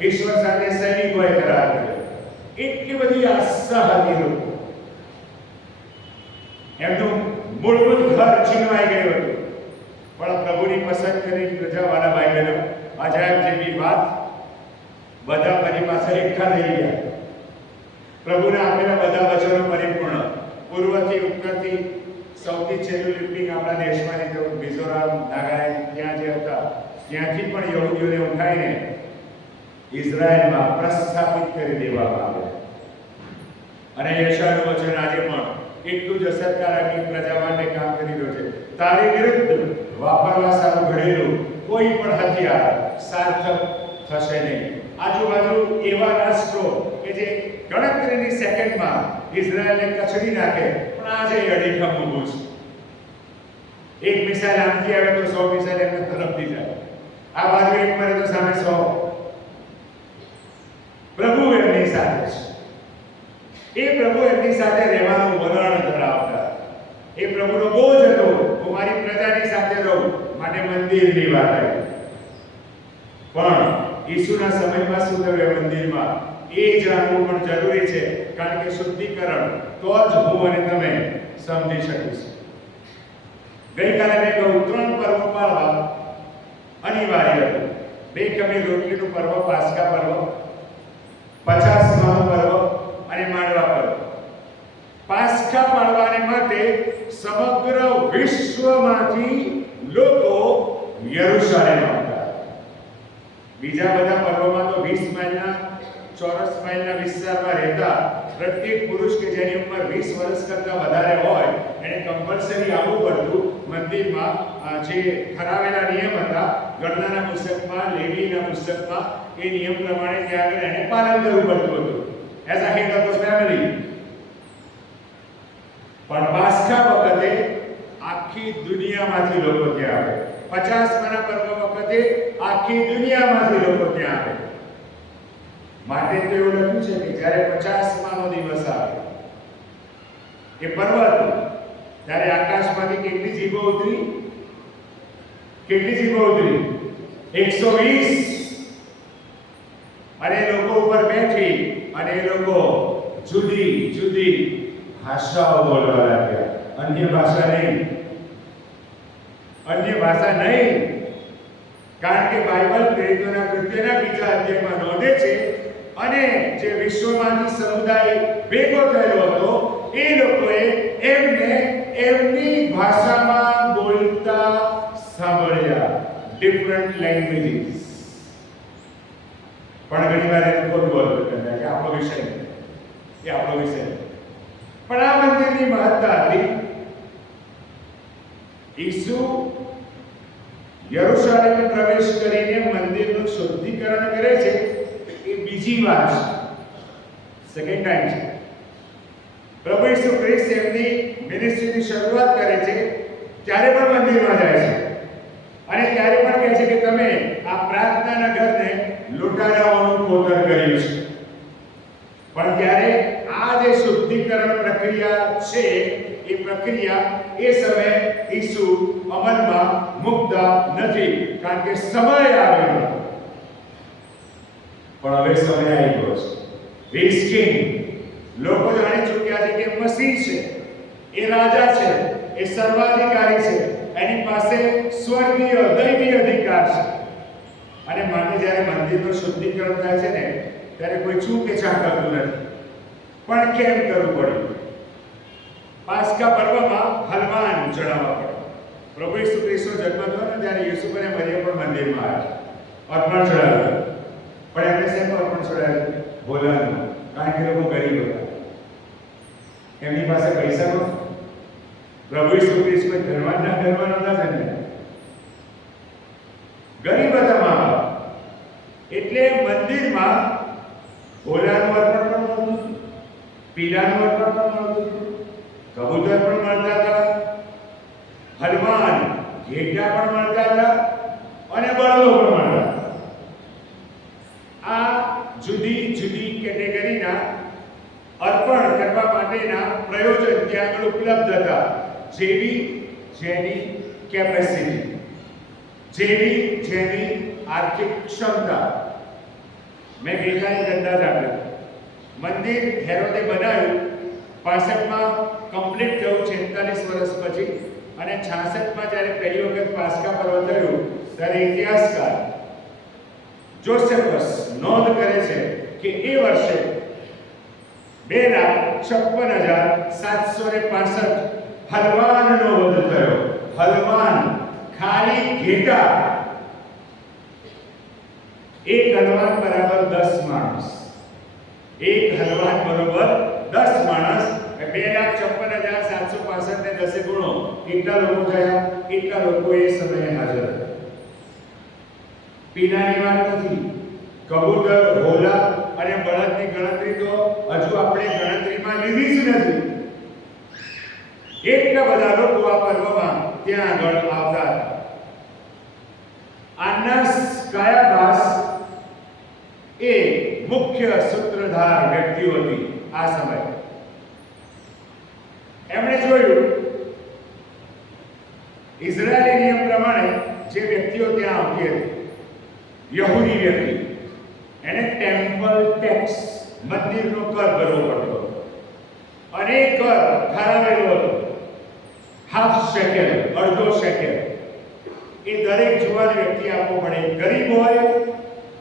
ઈશ્વર સાથે સૈનિકોએ કરાર કર્યો. એટલી બધી આસ્થા હતી લોકો. એમનું મૂળભૂત ઘર છીનવાઈ ગયું હતું. પણ પ્રભુની પસંદ કરેલી પ્રજાવાળા ભાઈ બહેનો, અજાયબ જેવી વાત, બધા મારી પાસે એકઠા થઈ ગયા. પ્રભુના આપેલા બધા વચનો પરિપૂર્ણ. પૂર્વથી ઉત્તરથી સૌથી છેલ્લું લિફ્ટિંગ આપણા દેશમાં તો મિઝોરમ, નાગાલેન્ડ, ત્યાં જે હતા, ત્યાંથી પણ યહૂદીઓને ઉઠાવીને ઇઝરાયલમાં પ્રસ્થાપિત કરી દેવામાં આવ્યા. અને યશાનું વચન આજે પણ એટલું જ અસરકારક પ્રજા માટે કામ કરી રહ્યું છે. તારી વિરુદ્ધ વાપરવા સારું ઘડેલું કોઈ પણ હથિયાર સાર્થક થશે નહીં. આજુબાજુ એવા રાષ્ટ્રો કે જે ગણતરીની સેકન્ડમાં ઇઝરાયલને કચડી નાખે, પણ આજે અડીખમ ઊભું છે. એક મિસાઇલ આમથી આવે તો 100 મિસાઇલ એમને તરફથી જાય. આ બાજુ એક મરે તો સામે 100. પ્રભુ એમની સાથે છે. એ પ્રભુ એમની સાથે રહેવાનું વલણ ધરાવતા. એ પ્રભુનો બોજ હતો, હું મારી પ્રજાની સાથે રહું, માટે મંદિરની વાત આવી. પણ ઈસુના સમયમાં શું થયું? મંદિરમાં એ જાણવું પણ જરૂરી છે, કારણ કે શુદ્ધિકરણ તો જ હું અને તમે સમજી શકીશું. ગઈકાલે મેં કહ્યું 3 પર્વ પાળવા અનિવાર્ય હતું. 2 કમી રોટલીનું પર્વ, પાસ્કા પર્વ, 50માનું પર્વ અને માંડવા પર્વ. પાસ્કા પાળવાને માટે સમગ્ર વિશ્વમાંથી લોકો યરુશલેમ આવતા. બીજા બધા પર્વમાં તો 20 માઇલના ચોરસ માઇલના વિસ્તારમાં રહેતા પ્રત્યેક પુરુષ કે જેની ઉંમર 20 વર્ષ કરતા વધારે હોય એને કમ્પલસરી આવવું પડતું મંદિરમાં. જે ઠરાવેલા નિયમ હતા ગણનાના પુસ્તકમાં, લેવીના પુસ્તકમાં, એ નિયમ પ્રમાણે ત્યાં આગળ એને પાલન કરવું પડતું હતું as a head of the family. પણ પાસ્કા વખતે આખી દુનિયામાંથી લોકો ત્યાં આવે. 50માના પર્વ વખતે આખી દુનિયામાંથી લોકો ત્યાં આવે. માટે તો એવું લખ્યું છે કે જ્યારે 50માનો દિવસ આવે, એ પર્વ હતું, ત્યારે આકાશમાંથી કેટલી જીભો ઉતરી? કેટલી જીભો ઉતરી? 120. અને લોકો ઉપર બેઠી અને એ લોકો જુદી જુદી ભાષાઓ બોલવા લાગ્યા. અન્ય ભાષા નહીં, અન્ય ભાષા નહીં. કારણ કે બાઇબલ પ્રેરિતોના કૃત્યના 2 અધ્યાયમાં નોંધે છે, અને જે વિશ્વમાંથી સમુદાય ભેગો થયેલો હતો એ લોકોએ એમને એમની ભાષામાં બોલતા સાંભળ્યા. Different languages. પણ ઘણીવાર એ લોકો બોલતા કે આપણો વિષય નહીં, એ આપણો વિષય નહીં. પણ આ મંદિરની મહત્તા હતી. ઈસુ યરુશલેમ પ્રવેશ કરીને મંદિરનું શુદ્ધિકરણ કરે છે, એ બીજી વાર છે, સેકન્ડ ટાઈમ છે. પ્રભુ ઈસુ ખ્રિસ્ત એમની મિનિસ્ટ્રીની શરૂઆત કરે છે ત્યારે પણ મંદિરમાં જાય છે, અને ત્યારે પણ કહે છે કે તમે આ પ્રાર્થનાના ઘરને લૂંટારાઓનું ખોતર કર્યું છે. પણ ત્યારે આ જે શુદ્ધિકરણ પ્રક્રિયા છે, એ પ્રક્રિયા એ સમયે ઈસુ અમલમાં મૂકતા નથી, કારણ કે સમય આવ્યો. પણ હવે સમય આવી ગયો છે. He is king. લોકો જાણી ચૂક્યા છે કે મસીહ છે, એ રાજા છે, એ સર્વાધિકારી છે, એની પાસે સ્વર્ગીય દૈવી અધિકાર છે. અને માટે જ્યારે મંદિરનું શુદ્ધિકરણ થાય છે ને, ત્યારે કોઈ ચૂકે ચા કરતું નથી. પણ કેમ કરવું પડ્યું? પાસ્કા પર્વમાં હલવાન ચડાવવા પડે. પ્રભુ ઈસુ ખ્રિસ્તનો જન્મ થયો ને ત્યારે યુસુફ અને મરિયમ પણ મંદિરમાં આવ્યા, અર્પણ ચડાવ્યું. પણ એમને શેનું અર્પણ ચડાવ્યું? ભોલાનું. કારણ કે લોકો ગરીબ હતા, એમની પાસે પૈસા નહોતા. પ્રભુ ઈસુ ખ્રિસ્ત કોઈ ધનવાનના ઘરમાં નહોતા જન્મ્યા, ગરીબ હતા મા બાપ. એટલે મંદિરમાં ભોલાનું અર્પણ પણ મળતું, પીલાનું અર્પણ પણ મળતું, કબૂતર પણ મળતા હતા, હનુમાન ઘેટા પણ મળતા હતા, અને બળદો પણ મળતા હતા. આ જુદી જુદી કેટેગરીના અર્પણ કરવા માટેના પ્રયોજન ત્યાં આગળ ઉપલબ્ધ હતા, જેની કેપેસિટી, જેની આર્થિક ક્ષમતા. મેં ગઈકાલે અંદાજ આપ્યો. મંદિર હેરોદે બનાવ્યું 65માં કમ્પ્લીટ થયું 46 વર્ષ પછી, અને 66માં જ્યારે પહેલી વખત પાસ્કા પર્વ થયું ત્યારે ઇતિહાસકાર જોસેફસ નોંધ કરે છે કે એ વર્ષે 2,56,765 હલવાનનો વધ થયો. હલવાન, ખાલી ઘેટા. એક હલવાન બરાબર 10 માણસ. એક હલવાન બરોબર 10 માણસ. 2,56,765 ને 10 ગુણો, કેટલા લોકો થયા? એટલા લોકો એ સમયે હાજર હતા. પીલાની વાત નથી, કબૂતર, હોલા અને બળદની ગણતરી તો હજુ આપણે ગણતરીમાં લીધી જ નથી. એટલા બધા લોકો આ પર્વમાં ત્યાં આગળ આવતા હતા. આનાસ કાયાફાસ એ મુખ્ય સૂત્રધાર વ્યક્તિઓ હતી આ સમયે. એમણે જોયું ઇઝરાયેલી નિયમ પ્રમાણે જે વ્યક્તિઓ ત્યાં આવતી હતી, યહૂદી વ્યક્તિ, એને ટેમ્પલ ટેક્સ મંદિરનો કર ભરવો પડતો. અનેક કર ઠરાવેલો હતો. હાફ શેકેલ, અડધો શેકેલ એ દરેક જુવાન વ્યક્તિ આપવો પડે. ગરીબ હોય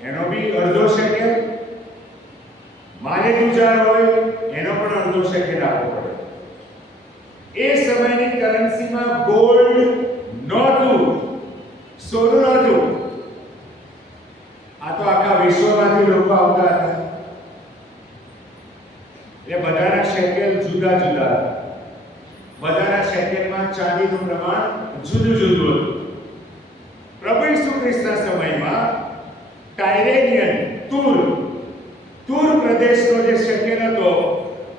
એનો બી અડધો શેકેલ, માલેતુજાર હોય એનો પણ અડધો શેકેલ આપવો પડે. એ સમયની કરન્સીમાં ગોલ્ડ નહોતું, સોનું નહોતું. આ તો આખા વિશ્વમાંથી લોકો આવતા હતા. એટલે બધાના શેકેલ જુદા જુદા, બધાના શેકેલમાં ચાંદીનું પ્રમાણ જુદું જુદું હતું. પ્રભુ ઈસુ ખ્રિસ્તના સમયમાં ટાયરેનિયન તુર પ્રદેશનો જે શેકેલ હતો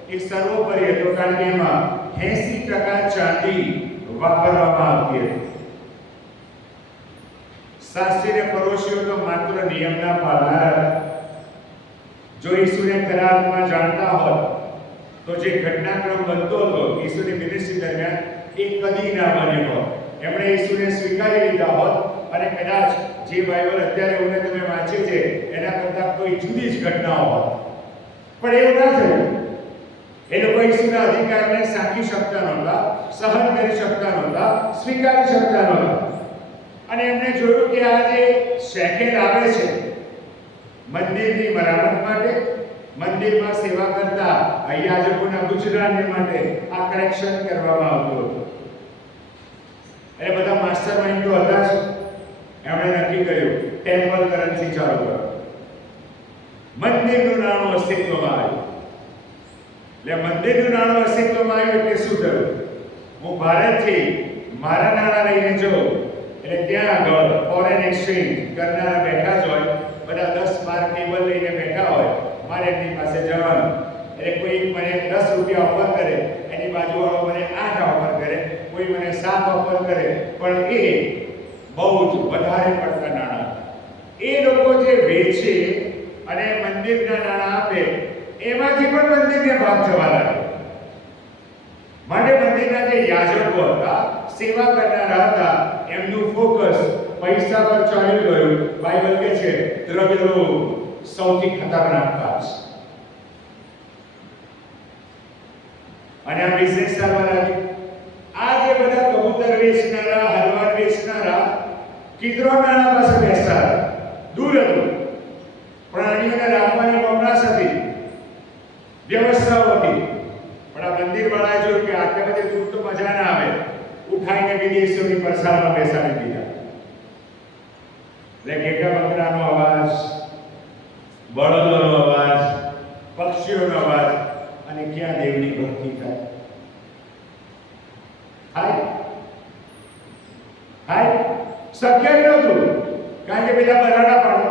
એ સર્વોપરી હતો, કારણ કે એમાં 80% ચાંદી વાપરવામાં આવતી હતી. શાસ્ત્રી અને ફરોશીઓ તો માત્ર નિયમના પાલનાર હતા. જો ઈસુને ખરા અર્થમાં જાણતા હોત તો જે ઘટનાક્રમ બનતો હતો ઈસુની મિનિસ્ટ્રી દરમિયાન એ કદી ના બન્યો હોત. એમણે ઈસુને સ્વીકારી લીધા હોત અને કદાચ જે બાઇબલ અત્યારે હું તમે વાંચે છે એના કરતાં કોઈ જુદી જ ઘટનાઓ હોત. પણ એવું ના થયું. એ લોકો ઈસુના અધિકારને સાંકી શકતા નહોતા, સહન કરી શકતા નહોતા, સ્વીકારી શકતા નહોતા. અને એમણે જોયું કે આ જે શેકેલ આવે છે મંદિરની મરામત માટે, મંદિરમાં સેવા કરતા યાજકોના ગુજરાતને માટે આ કરેક્શન કરવામાં આવતું હતું. એટલે બધા માસ્ટર માઇન્ડ તો હતા જ. એમણે નક્કી કર્યું ટેમ્પલ કરન્સી ચાલુ કરો. મંદિરનું નાણું અસ્તિત્વમાં આવ્યું. એટલે મંદિરનું નાણું અસ્તિત્વમાં આવ્યું એટલે શું થયું? હું ભારતથી મારા નાણાં લઈને જાઉં એટલે ત્યાં આગળ ફોરેન એક્સચેન્જ કરનારા બેઠા જ હોય, બધા 10-12 ટેબલ લઈને બેઠા હોય, મારે એમની પાસે જવાનું. એટલે કોઈ મને 10 રૂપિયા ઓફર કરે, એની બાજુવાળો મને 8 ઓફર કરે, કોઈ મને 7 ઓફર કરે, પણ એ બહુ જ વધારે પડતા નાણાં. એ લોકો જે વેચે અને મંદિરના નાણાં આપે એમાંથી પણ મંદિરને ભાગ જવા લાગે. માટે મંદિરના જે યાજકો હતા, સેવા કરનારા હતા, એમનું ફોકસ પૈસા પર ચાલ્યું ગયું. બાઇબલ કહે છે દ્રવ્યનો સૌથી ખતરનાક પાપ છે. અને આ બિઝનેસ ચાલવા લાગી. આ જે બધા કબૂતર વેચનારા, હલવાન વેચનારા કિદ્રોનાના પાસે બેસતા હતા. દૂર હતું. પ્રાણીઓને રાખવાની બમણાસ હતી, વ્યવસ્થાઓ હતી. પણ આ મંદિર વાળાએ જોયું કે આટલે બધે દૂર તો મજા ના આવે, ઉઠાઈને વિદેશીઓની પરસાળમાં બેસાડી દીધા. એટલે ઘેટા બકરાનો અવાજ, બળદોનો અવાજ, પક્ષીઓનો અવાજ, અને ક્યાં દેવની ભક્તિ થાય? શક્ય જ નહોતું. કારણ કે પેલા બરાડા પાડે,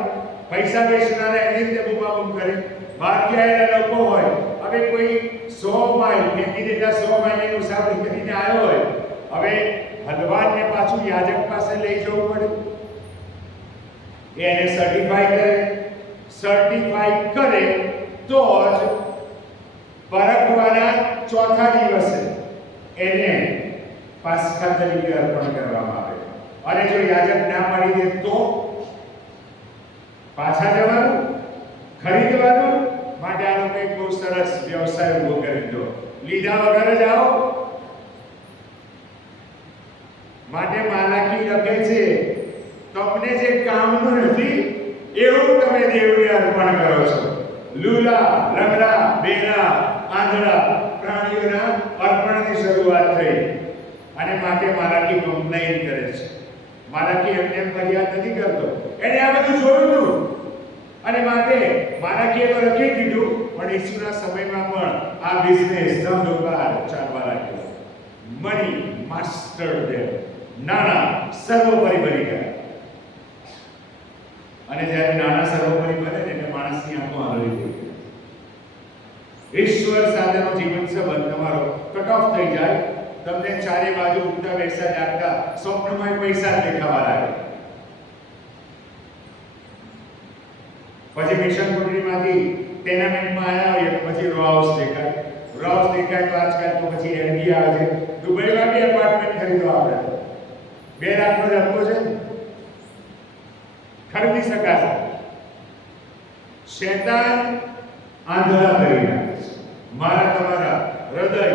પૈસા વેચનારા એની રીતે બૂમાબૂમ કરે. બહારથી આવેલા લોકો હોય, હવે કોઈ 100 માઇલ એની રીતે 100 માઇલની મુસાફરી કરીને આવ્યો હોય, હવે હલવાનને પાછું યાજક પાસે લઈ જવું પડે. એને સર્ટિફાઈ કરે તો જ પરખવાના ચોથા દિવસે એને પાસ્કા તરીકે અર્પણ કરવામાં આવે. અને જો યાજક ના પાડી દે તો પાછા જવાનું, ખરીદવાનું. માટે આનો કંઈક બહુ સરસ વ્યવસાય ઉભો કરી દો. લીધા વગર જ આવો. માટે માલાકી લખે છે તમને જે કામનું નથી એવું તમે દેવને અર્પણ કરો છો. લૂલા, લંગડા, બેરા, આંધળા પ્રાણીઓના અર્પણની શરૂઆત થઈ. અને માટે માલાકી કમ્પ્લેન કરે છે. માલાકી એમને ફરિયાદ નથી કરતો, એને આ બધું જોયું હતું. અને માટે માલાકીએ તો લખી દીધું, પણ ઈસુના સમયમાં પણ આ બિઝનેસ ધંધોકાર ચાલવા લાગ્યો. મની માસ્ટર્ડ ધેમ. નાણાં સર્વોપરી બની ગયા. અને જ્યારે નાણાં સર્વોપરી બને ને એટલે માણસની આંખો આંધળી થઈ જાય. ઈશ્વર સાથેનો જીવન સંબંધ તમારો કટ ઓફ થઈ જાય. તમને ચારે બાજુ ઉઠતા બેસતા જાગતા સ્વપ્નમાં પૈસા દેખાવા લાગે. પછી મિશન કોટરીમાંથી ટેનામેન્ટમાં આવ્યા હોય પછી રો હાઉસ દેખાય. રો હાઉસ દેખાય તો આજકાલ તો પછી એરબી આવે છે. દુબઈમાં બી એપાર્ટમેન્ટ ખરીદો આપણે 2 લાખનો જ હપ્તો છે, ખરીદી શકાશે. શૈતાન આંધળા કરી નાખે છે. મારા તમારા હૃદય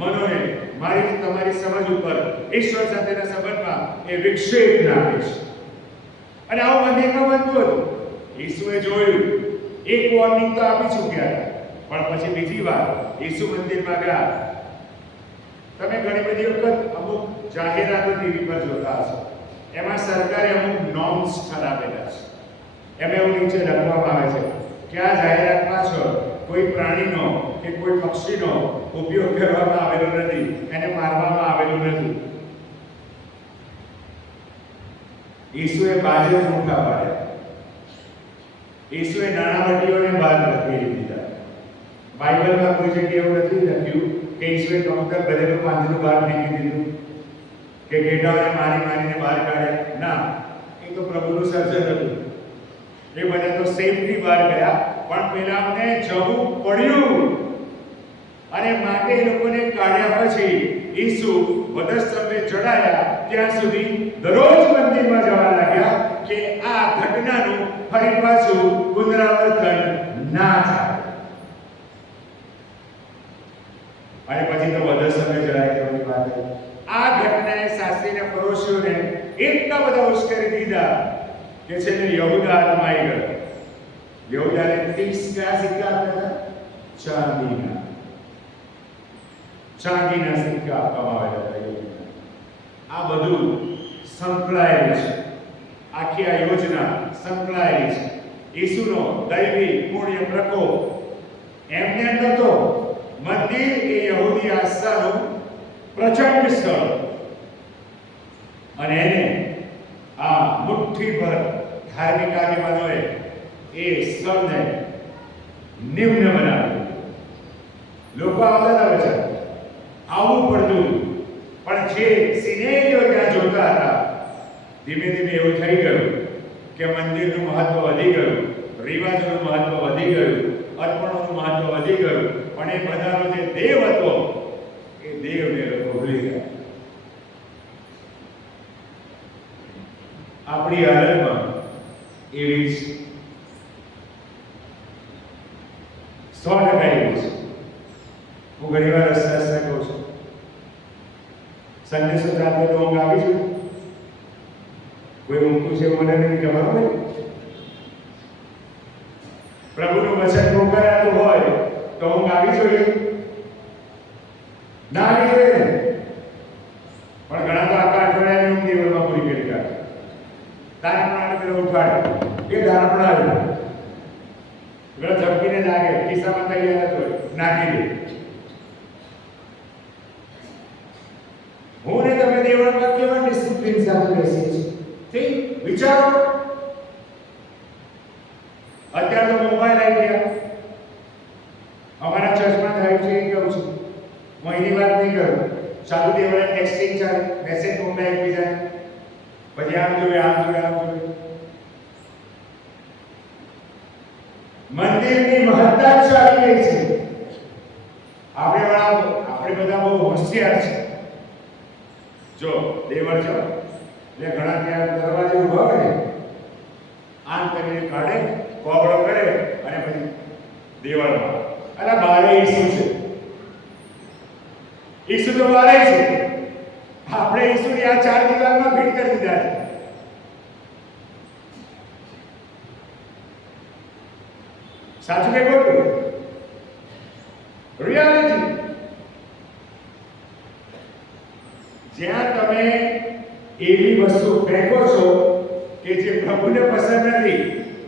મનોને મારી તમારી સમજ ઉપર ઈશ્વર સાથેના સંબંધમાં એ વિક્ષેપ નાખે છે. અને આવું મંદિરમાં બનતું હતું. ઈસુએ જોયું, એક વોર્નિંગ તો આપી ચૂક્યા હતા, પણ પછી બીજી વાર ઈસુ મંદિરમાં ગયા. તમે ઘણી બધી વખત અમુક જાહેરાતો ટીવી પર જોતા હશો. એમાં સરકારે અમુક નોર્મ્સ ઠરાવેલા છે. એમાં એવું નીચે લખવામાં આવે છે કે આ જાહેરાત પાછળ કોઈ પ્રાણીનો કે કોઈ પક્ષીનો ઉપયોગ કરવામાં આવેલો નથી, એને મારવામાં આવેલું નથી. ઈસુએ બાજે ઝૂંટા પાડ્યા. ઈસુએ નાણાવટીઓને બહાર લખી દીધા. બાઇબલમાં કોઈ જગ્યાએ એવું નથી લખ્યું કે ઈસુએ કબૂતર ભરેલું પાંજરું બહાર ફેંકી દીધું કે ઘેટાઓને મારી મારીને બહાર કાઢ્યા. ના, એ તો પ્રભુનું સર્જન હતું. એ બધા તો સેફલી બહાર ગયા, પણ પેલાને જવું પડ્યું. અને માટે એ લોકોને કાઢ્યા પછી ઈસુ વધસ્તંભે ચડાયા ત્યાં સુધી દરરોજ મંદિરમાં જવા લાગ્યા કે આ ઘટનાનું ફરી પાછું પુનરાવર્તન ના થાય. અને પછી તો વધસ્તંભે ચડાય તેની વાત. આ ઘટનાએ શાસ્ત્રીને ફરોશીઓને એટલા બધા ઉશ્કેરી દીધા કે છે ને યહૂદા હાથમાં આવી ગયો. યહૂદાને 30 કયા સિક્કા આપ્યા હતા? ચાંદીના સિક્કા આપવામાં આવ્યા હતા. આ બધું સંકળાયેલું છે. આખી આ યોજના સંકળાયેલી છે. ઈસુનો દૈવી પુણ્ય પ્રકોપ એમને નહોતો. મંદિર એ યહૂદી આસ્થાનું પ્રચંડ સ્થળ, અને એને આ મુઠ્ઠીભર ધાર્મિક આગેવાનોએ એ સ્થળને નિમ્ન બનાવ્યું. લોકો આવતા હતા, આવવું પડતું. પણ જે સિનેરીઓ ત્યાં જોતા હતા, ધીમે ધીમે એવું થઈ ગયું કે મંદિરનું મહત્વ વધી ગયું, રિવાજોનું મહત્વ વધી ગયું, અર્પણોનું મહત્વ વધી ગયું. પણ એ બધાનો જે દેવ હતો એ દેવને લોકો ભૂલી ગયા. આપણી હાલતમાં એવી જ 100% એવું છે. હું ઘણી વાર રસ્તા કહું છું, સંદેશો ચાલતો તો ઊંઘ આવી છું. કોઈ ઊંઘતું છે મને નથી ખબર હોય. પ્રભુનું વચન મોકલાતું હોય તો ઊંઘ આવી જોઈએ, ના આવી જોઈએ. પણ ઘણા તો આખા અઠવાડિયાની ઊંઘ દિવસમાં પૂરી કરી કાઢે. દાનપણાને પેલો ઉઠાડે, એ દાનપણા આવ્યું, પેલો ઝપકીને જાગે, ખિસ્સામાં તૈયાર હતો નાખી દે. હું ને તમે દેવળમાં કેવા ડિસિપ્લિન સાથે બેસીએ છીએ તે વિચારો. અત્યારે તો મોબાઈલ આવી ગયા. અમારા ચર્ચમાં થયું છે એ કહું છું, હું એની વાત નહીં કરું. ચાલુ દેવળે ટેક્સ્ટિંગ ચાલે, મેસેજ મોકલાય એકબીજાને, પછી આમ જોઈએ આમ જોઈએ આમ જોઈએ. મંદિરની મહત્તા જ ચાલી રહી છે. આપણે બધા બહુ હોશિયાર છે. જો દેવળ છો એટલે ઘણા ત્યાં દરવાજે ઊભા હોય ને, આમ કરીને કાઢે, કોબળો કરે અને પછી દેવળમાં. અને બારે ઈસુ છે. ઈસુ તો બારે છે. આપણે ઈસુની આ 4 દિવાલમાં ફિટ કરી દીધા છે. સાચું કે ખોટું? રિયાલિટી. જ્યાં તમે એવી વસ્તુ ફેંકો છો કે જે પ્રભુને પસંદ નથી,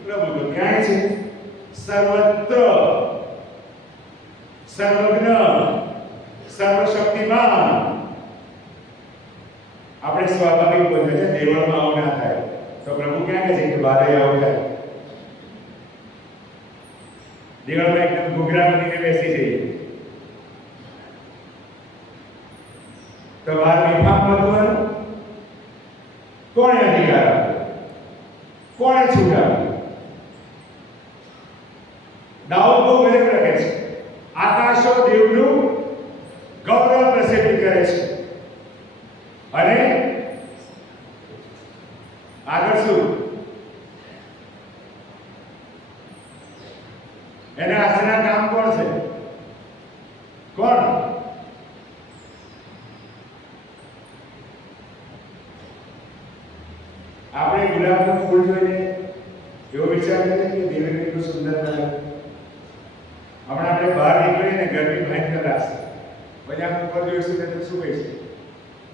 પ્રભુ તો ક્યાંય છે, સર્વત્ર, સર્વજ્ઞ, સર્વશક્તિમાન. આપણે સ્વાભાવિક બોલીએ છે દેવળમાં આવું ના થાય, તો પ્રભુ ક્યાં કહે છે કે બારે આવું થાય? દેવળમાં એકદમ ઘૂઘરા બનીને બેસી જઈએ તો બહાર બેફામ બધું કોણે અધિકાર આપ્યો? કોણે છૂટ આપી? દાઉદ બહુ વિલંબ રાખે છે. આકાશો દેવનું ગૌરવ પ્રસિદ્ધ કરે છે. અને આગળ શું? એના આસના કામ આપણે ગુલાબનું ફૂલ જોઈને એવો વિચાર કરીએ કે દેવે કેટલું સુંદર લાગે. હમણાં આપણે બહાર નીકળીએ ને ગરમી ભયંકર લાગશે, પછી આપણે ઉપર જોઈશું કે શું કહીશું?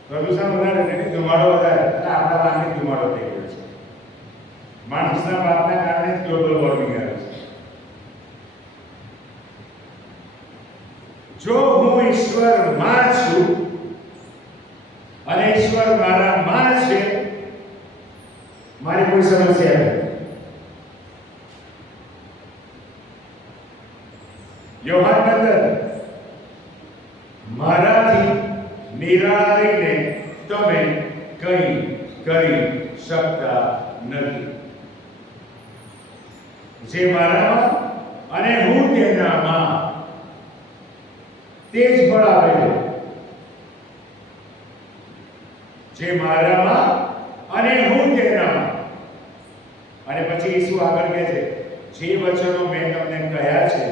પ્રદૂષણ વધારે ને ધુમાડો વધારે, એટલે આપણા વાહનની ધુમાડો થઈ ગયો છે. માણસના પાપના કારણે જ ગ્લોબલ વોર્મિંગ આવે છે. જો હું ઈશ્વરમાં છું અને ઈશ્વર મારામાં છે, મારી કોઈ સમસ્યા નથી. યોહાન 15 મારાથી નિરાળા રહીને તમે કંઈ કરી શકતા નથી. જે મારામાં અને હું તેનામાં, તે જ ફળ આપે છે. જે મારામાં અને હું તેનામાં. અને પછી ઈસુ આગળ કહે છે, જે વચનો મેં તમને કહ્યા છે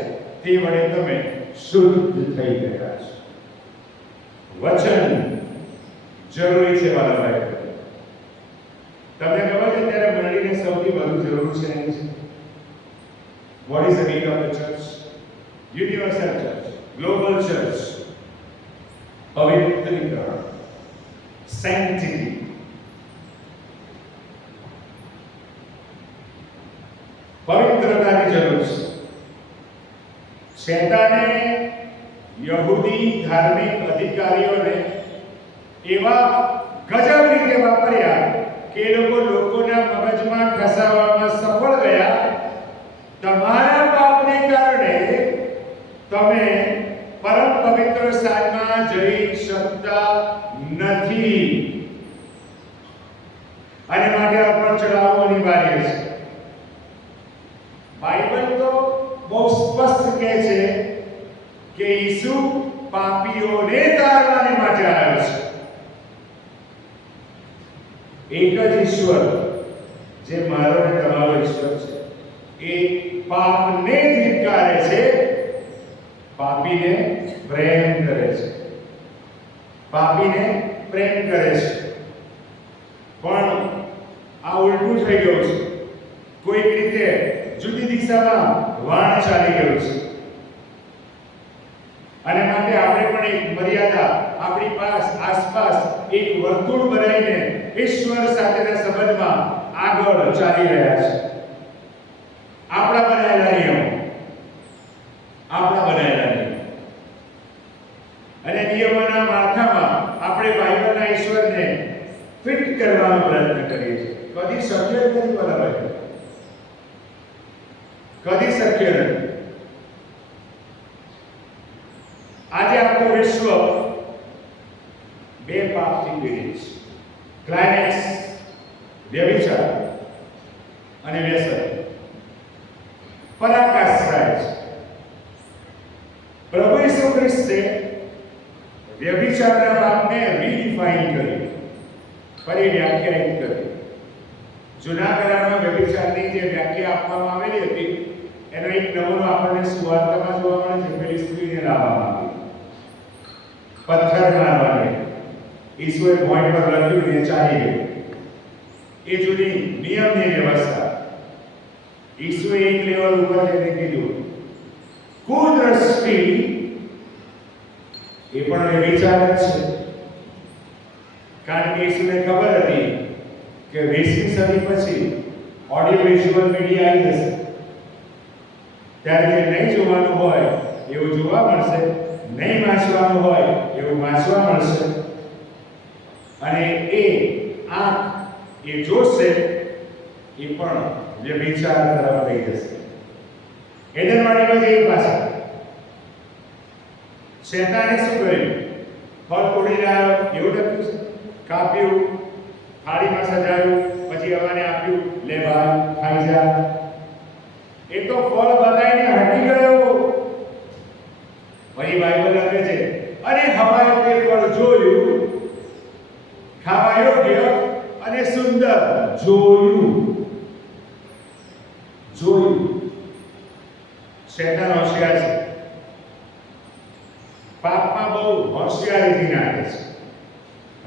તે વડે તમે શુદ્ધ થઈ ગયા છો. વચન જરૂરી છે વાલા ભાઈ. તમને ખબર છે ત્યારે મંડળીને સૌથી વધુ જરૂર છે એની છે. What is the need of the church? Universal church, global church, પવિત્રીકરણ, sanctity. પવિત્રતાની જરૂર છે. શૈતાને યહૂદી ધાર્મિક અધિકારીઓને એવા ગજબ રીતે વાપર્યા કે એ લોકોના મગજમાં ઠસાવવામાં સફળ ગયા. તમારા પાપને કારણે તમે પરમ પવિત્ર સ્થાનમાં જઈ શકતા નથી અને માટે અર્પણ ચડાવવું અનિવાર્ય છે. બાઇબલ તો બહુ સ્પષ્ટ કહે છે કે ઈસુ પાપીઓને તારવાને માટે આવ્યો છે. એક જ ઈશ્વર જે મારો અને તમારો ઈશ્વર છે, એ પાપને ધિક્કારે છે, પાપીને પ્રેમ કરે છે. પાપીને પ્રેમ કરે છે. પણ આ ઉલટું થઈ ગયું છે. કોઈક રીતે જુદી દિશામાં વાણ ચાલી ગયું છે. અને માટે આપણે પણ એક મર્યાદા આપણી આસપાસ એક વર્તુળ બનાવીને ઈશ્વર સાથેના સંબંધમાં આગળ ચાલી રહ્યા છે. આપણા બનાવેલા નિયમો, આપણા બનાવેલા નિયમો અને નિયમોના માળખામાં આપણે બાઇબલના ઈશ્વરને ફિટ કરવાનો પ્રયત્ન કરીએ છીએ. કદી શક્ય નથી બરાબર, કદી શક્ય નથી. આજે આખું વિશ્વ બે પાપથી પીડિત છે. ક્લાઇમેક્સ, વ્યભિચાર અને વ્યસન પરાકાશ થાય છે. પ્રભુ ઈસુ ખ્રિસ્તે વ્યભિચારના પાપને રીડિફાઇન કરી, ફરી વ્યાખ્યાયિત કરી. જૂના કરારમાં વ્યભિચારની જે વ્યાખ્યા આપવામાં આવેલી હતી એનો એક નમૂનો આપણને સુવાર્તામાં જોવા મળે છે. પેલી સ્ત્રીને લાવવામાં આવી, પથ્થર મારવાને ઈસુએ પોઈન્ટ પર લખ્યું ને ચાલી ગયું. એ જૂની નિયમની વ્યવસ્થા. ઈસુએ એક લેવલ ઉપર જઈને કીધું, કુદ્રષ્ટિ એ પણ વ્યભિચાર જ છે. કારણ કે ઈસુને ખબર હતી કે 20મી સદી પછી ઓડિયો વિઝ્યુઅલ મીડિયા આવી જશે. ત્યારે જે નહીં જોવાનું હોય એવું જોવા મળશે, નહીં વાંચવાનું હોય એવું વાંચવા મળશે. અને એ આંખ એ જોશે, એ પણ વ્યભિચાર તરફ લઈ જશે. એડનવાડીમાં જે પાછા શૈતાને શું કર્યું? ફળ તોડીને આવ્યો એવું લખ્યું છે, કાપ્યું, થાળીમાં સજાવ્યું, પછી હવાને આપ્યું, લે ભાઈ ખાઈ જા. એ તો ફળ બતાવીને હટી ગયો. પછી બાઇબલ લખે છે, અને હવાએ તે ફળ જોયું, ખાવા યોગ્ય અને સુંદર. જોયું. શૈતાન હોશિયાર છે. પાપમાં બહુ હોશિયારીથી નાખે છે.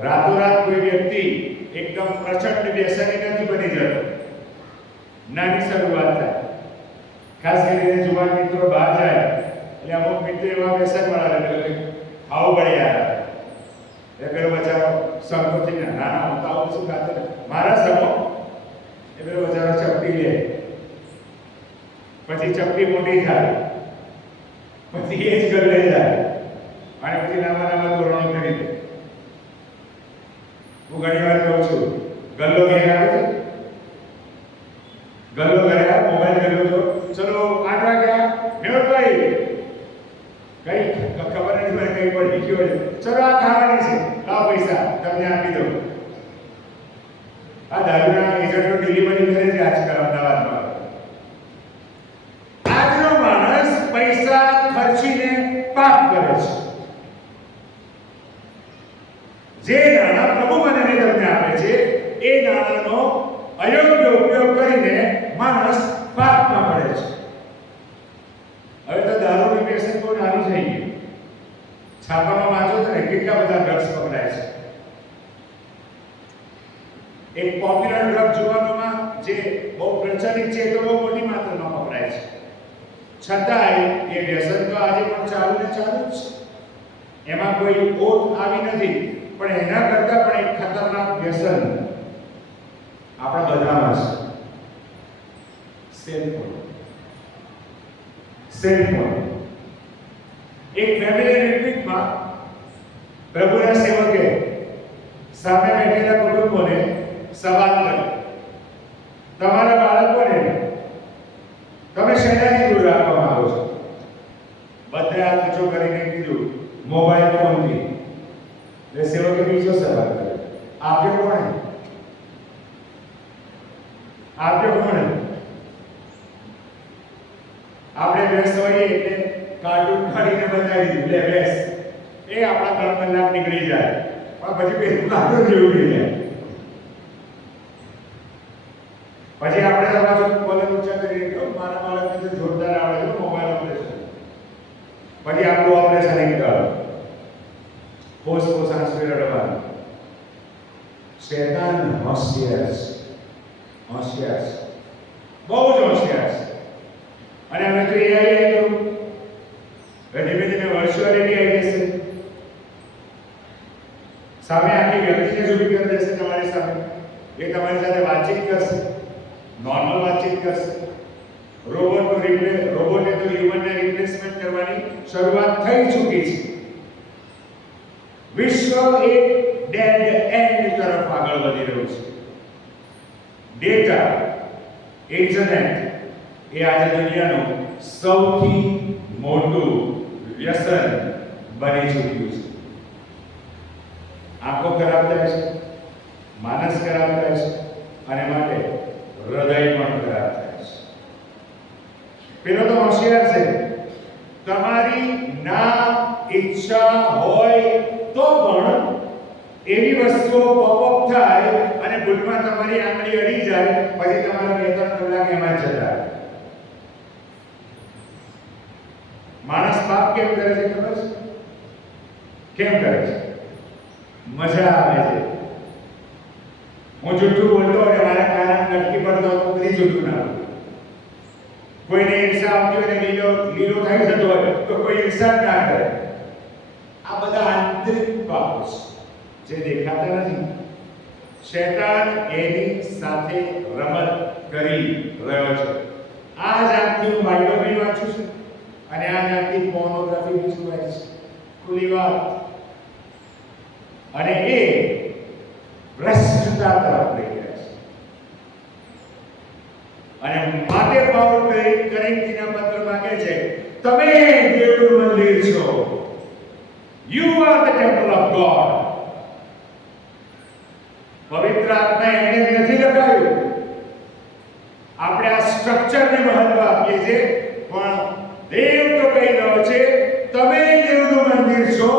રાતોરાત કોઈ વ્યક્તિ એકદમ પ્રચંડ વ્યસની નથી બની જતો. નાની શરૂઆત થાય. ખાસ કરીને જુવાન મિત્રો બહાર જાય એટલે અમુક મિત્રો એવા વ્યસન વાળા એટલે ખાવું પડે યાર. એ પેલો બચારો સંકોચી ના હું તો આવું શું ખાતો મારા સમો એ પેલો બચારો ચપટી લે, પછી ચપટી મોટી થાય, પછી એ જ ગલ્લે જાય અને પછી નાના નાના ધોરણો કરી દે. હું ઘણી વાર કહું છું ગલ્લો ઘેર આવે છે, ગલ્લો ઘરે મોબાઈલ ગલ્લો જો ચલો 8 વાગ્યા મેળભાઈ કઈ ખબર નથી મને કઈ પડી ગયો છે, ચલો આ ખાવાની છે, લાવ પૈસા તમને આપી દઉં. આ દારૂના એજન્ટો ડિલિવરી કરે છે આજકાલ અમદાવાદમાં. આજનો માણસ પૈસા ખર્ચીને પાપ કરે છે. જે નાણાં પ્રભુ મને તમને આપે છે એ નાણાંનો અયોગ્ય ઉપયોગ કરીને માણસ પાપમાં પડે છે. હવે તો દારૂની વ્યસન બહુ નાનું થઈ ગયું. છાપામાં વાંચો છો ને કેટલા બધા ડ્રગ્સ પકડાય છે. એક પોપ્યુલર ડ્રગ જોવામાં જે બહુ પ્રચલિત છે તો બહુ મોટી માત્રામાં પકડાય છે. છતાંય એ વ્યસન તો આજે પણ ચાલુ ને ચાલુ જ છે. એમાં કોઈ ઓટ આવી નથી, પણ એના કરતા પણ એક ખતરનાક વ્યસન આપણા બધામાં છે. સેલફોન. એક ફેમિલી રિટ્રીટમાં પ્રભુના સેવકે સામે બેઠેલા કુટુંબોને સવાલ કર્યો, તમારા બાળકોને તમે શેનાથી દૂર રાખવા માંગો છો? બધા હાથ ઊંચો કરીને કીધું મોબાઈલ ફોનથી. એટલે સેવકે બીજો સવાલ કર્યો, આપ્યો કોણે? આપણે બેસ હોઈએ એટલે કાર્ટૂન કાઢીને બતાવી દીધું, લે બેસ, એ આપણા 3 કલાક નીકળી જાય, પણ પછી પેલું કાર્ટૂન જેવું થઈ જાય. પછી આપણે તમારો બોલન ઊંચા કરી દીધો, મારા બાળકને તો જોરદાર આવડે છે મોબાઈલ ઓપરેશન. પછી આપણું ઓપરેશન એક કરો, પોસ આંસુ રડવાનું. શૈતાન હોશિયાર છે, બહુ જ હોશિયાર છે. અને હવે તો AI આવી ગયું, ધીમે ધીમે વર્ચ્યુઅલિટી આવી જશે. સામે આખી વ્યક્તિને જ ઊભી કરી દેશે તમારી સામે. એ તમારી સાથે વાતચીત કરશે, નોર્મલ વાતચીત કરશે. રોબોટે તો હ્યુમનને રિપ્લેસમેન્ટ કરવાની શરૂઆત થઈ ચૂકી છે. વિશ્વ એક ડેડ એન્ડ તરફ આગળ વધી રહ્યું છે. ડેટા, ઇન્ટરનેટ એ આજે દુનિયાનું સૌથી મોટું વ્યસન બની ચૂક્યું છે. આંખો ખરાબ થાય છે, માનસ ખરાબ થાય છે, અને માટે હૃદય પણ ખરાબ થાય છે. પેલો તો હોશિયાર છે, તમારી ના ઈચ્છા હોય તો પણ એવી વસ્તુઓ પોપઅપ થાય અને ભૂલમાં તમારી આંગળી અડી જાય, પછી તમારા 2-3 કલાક એમાં જતા રહે. માણસ પાપ કેમ કરે છે ખબર છે? કેમ કરે છે? મજા આવે છે. હું જૂઠું બોલતો અને મારા કાનમાં લટકી પડતો તો બધી જૂઠું ના બોલું. કોઈને ઈર્ષા આવતી હોય ને લીલો થઈ જતો હોય તો કોઈ ઈર્ષા ના કરે. આ બધા આંતરિક પાપો છે જે દેખાતા નથી. શૈતાન એની સાથે રમત કરી રહ્યો છે. આ જ આંખથી હું બાઇબલ બી વાંચું છું અને આ જ આંખથી પોર્નોગ્રાફી બી જોવાય છે. ખુલ્લી વાત. અને એ ભ્રષ્ટતા તરફ લઈ જાય છે. અને માટે પાઉલ કોરિન્થીના પત્ર માંગે છે, તમે દેવનું મંદિર છો. You are the temple of God. પવિત્ર આત્મા એમને નથી લખાયું. આપણે આ સ્ટ્રક્ચરને મહત્વ આપીએ છીએ, પણ દેવ તો કહી રહ્યો છે, તમે દેવનું મંદિર છો,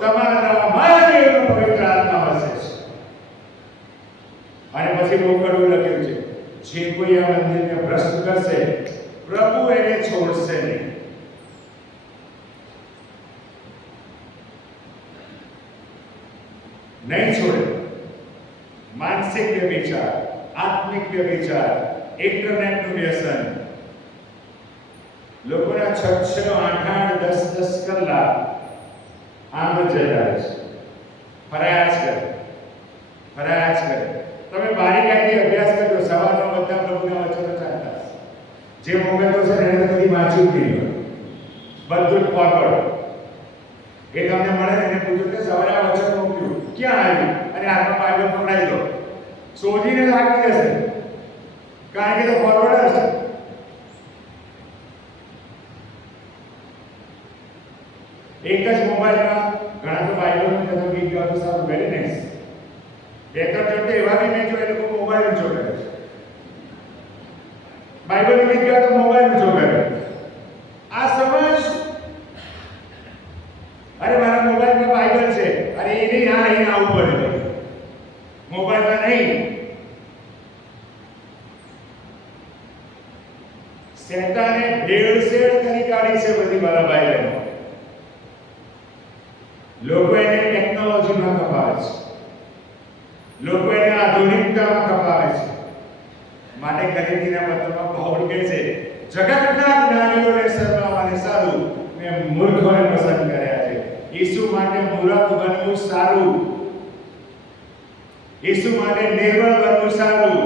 તમારામાં દેવનો પવિત્ર આત્મા વસે છે. અને પછી બહુ કડવું લખ્યું છે, જે કોઈ આ મંદિરને ભ્રષ્ટ કરશે, પ્રભુ એને છોડશે નહીં. નહીં છોડે. માનસિક વ્યભિચાર, આત્મિક વ્યભિચાર, ઇન્ટરનેટનું વ્યસન. લોકોના 6 8 10 કલાક આમ જ જતા છે. ફરાયા જ કરે. તમે બારીકાઈથી અભ્યાસ કરજો. સવારમાં બધા પ્રભુના વચનો ચાલતા જે મોબાઈલ છે એને કદી વાંચ્યું જ નહીં, બધું જ ફોરવર્ડ. એ તમને મળે ને એને પૂછ્યું કે સવારે આ વચન મોકલ્યું ક્યાં આવ્યું, અને હાથમાં બાઇબલ પકડાઈ દો, શોધીને લાગી જશે, કારણ કે તો ફોરવર્ડ હશે. એક જ મોબાઈલમાં ઘણા તો બાઇબલનું કદમ ગીત ગાતો સારું, વેરી નાઇસ. 2-3 જણ તો એવા બી મેં જો એ લોકો મોબાઈલ જો કરે છે, બાઇબલનું ગીત ગાતો મોબાઈલ જો કરે. આ સમજ, અરે મારા મોબાઈલમાં બાઇબલ છે, અરે એ નહીં, આ લઈને આવવું પડે, મોબાઈલમાં નહીં. શેતાને ભેળસેળ કરી કાઢી છે બધી મારા બાઇબલમાં. લોકો એને ટેકનોલોજીમાં કપાવે છે, લોકો એને આધુનિકતામાં કપાવે છે. માટે ગરીબીના પત્રમાં પાઉલ કહે છે, જગતના જ્ઞાનીઓને શરમાવવાને સારું મેં મૂર્ખોને પસંદ કર્યા છે. ઈસુ માટે મૂર્ખ બનવું સારું, ઈસુ માટે નિર્બળ બનવું સારું.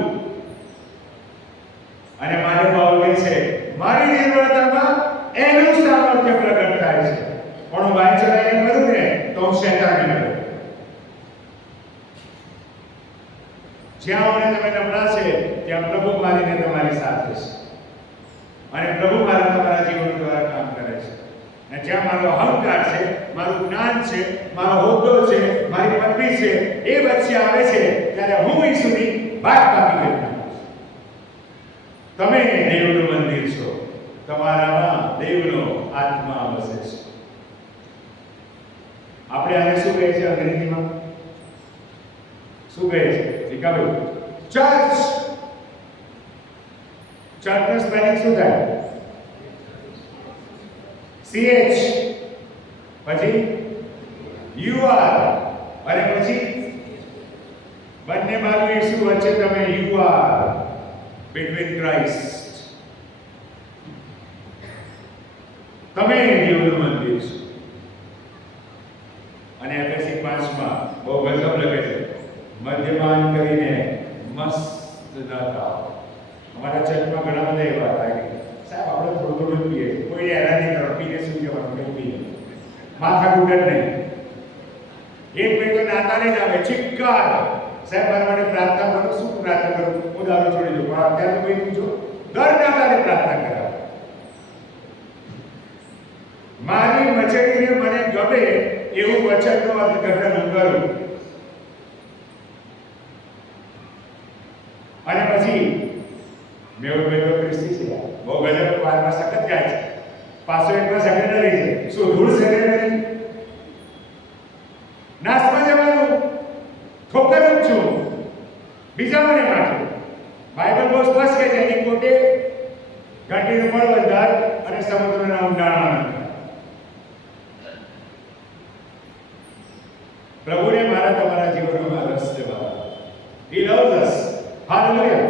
અને માટે પાઉલ કહે છે, મારી નિર્બળતામાં એનું સામર્થ્ય પ્રગટ થાય છે. પણ હું બાઈ ચડાઈને કરું ને તો હું શેતાનને કરું. જ્યાં મને તમે નબળા છે ત્યાં પ્રભુ મારીને તમારી સાથે છે, અને પ્રભુ મારા તમારા જીવન દ્વારા કામ કરે છે. અને જ્યાં મારો અહંકાર છે, મારું જ્ઞાન છે, મારો હોદ્દો છે, મારી પદવી છે, એ વચ્ચે આવે છે ત્યારે હું ઈસુની વાત કાપી દેતા. તમે દેવનું મંદિર છો, તમારામાં દેવનો આત્મા વસે છે. આપણે આને શું કહે છે અંગ્રેજીમાં? શું કહે છે વિકાભાઈ? ચર્ચ. ચર્ચનું સ્પેલિંગ શું થાય? CH, પછી UR, અને પછી બંને બાજુ ઈસુ, વચ્ચે તમે UR, between Christ. તમે દેવનું મંદિર છો. અને એફએસી 5માં બહુ ગજબ લખે છે, મદ્યપાન કરીને મસ્ત ન થાઓ. અમારા ચર્ચમાં ઘણા બધા એવા થાય, સાહેબ આપણે થોડું થોડું પીએ, કોઈ હેરાન નહીં કરો, પીને શું કહેવાનું, કંઈ પીએ, માથા કૂટે નહીં. એક ભાઈ તો નાતાને જ આવે, ચિક્કાર, સાહેબ મારા માટે પ્રાર્થના કરો. શું પ્રાર્થના કરું? હું દારૂ છોડી દઉં. પણ અત્યારે કોઈ પૂછો, દર નાતાને પ્રાર્થના કરાવે. મારી મચેડીને મને ગમે એવું વચનનો અર્થઘટન કરું. અને પછી મેં ક્રિસ્તી છે, બહુ ગજબ વારમાં સખત ગાય છે, પાસવેટમાં સેક્રેટરી છે. શું ધૂળ સેક્રેટરી? નાશમાં જવાનું, ઠોકરું છું બીજાઓને માટે. બાઇબલ બહુ સ્પષ્ટ કહે છે, એની કોટે ઘંટીનું પણ બંધાર અને સમુદ્રના ઊંડાણમાં. પ્રભુને મારા તમારા જીવનમાં રસ છે બાબા. He loves us. Hallelujah.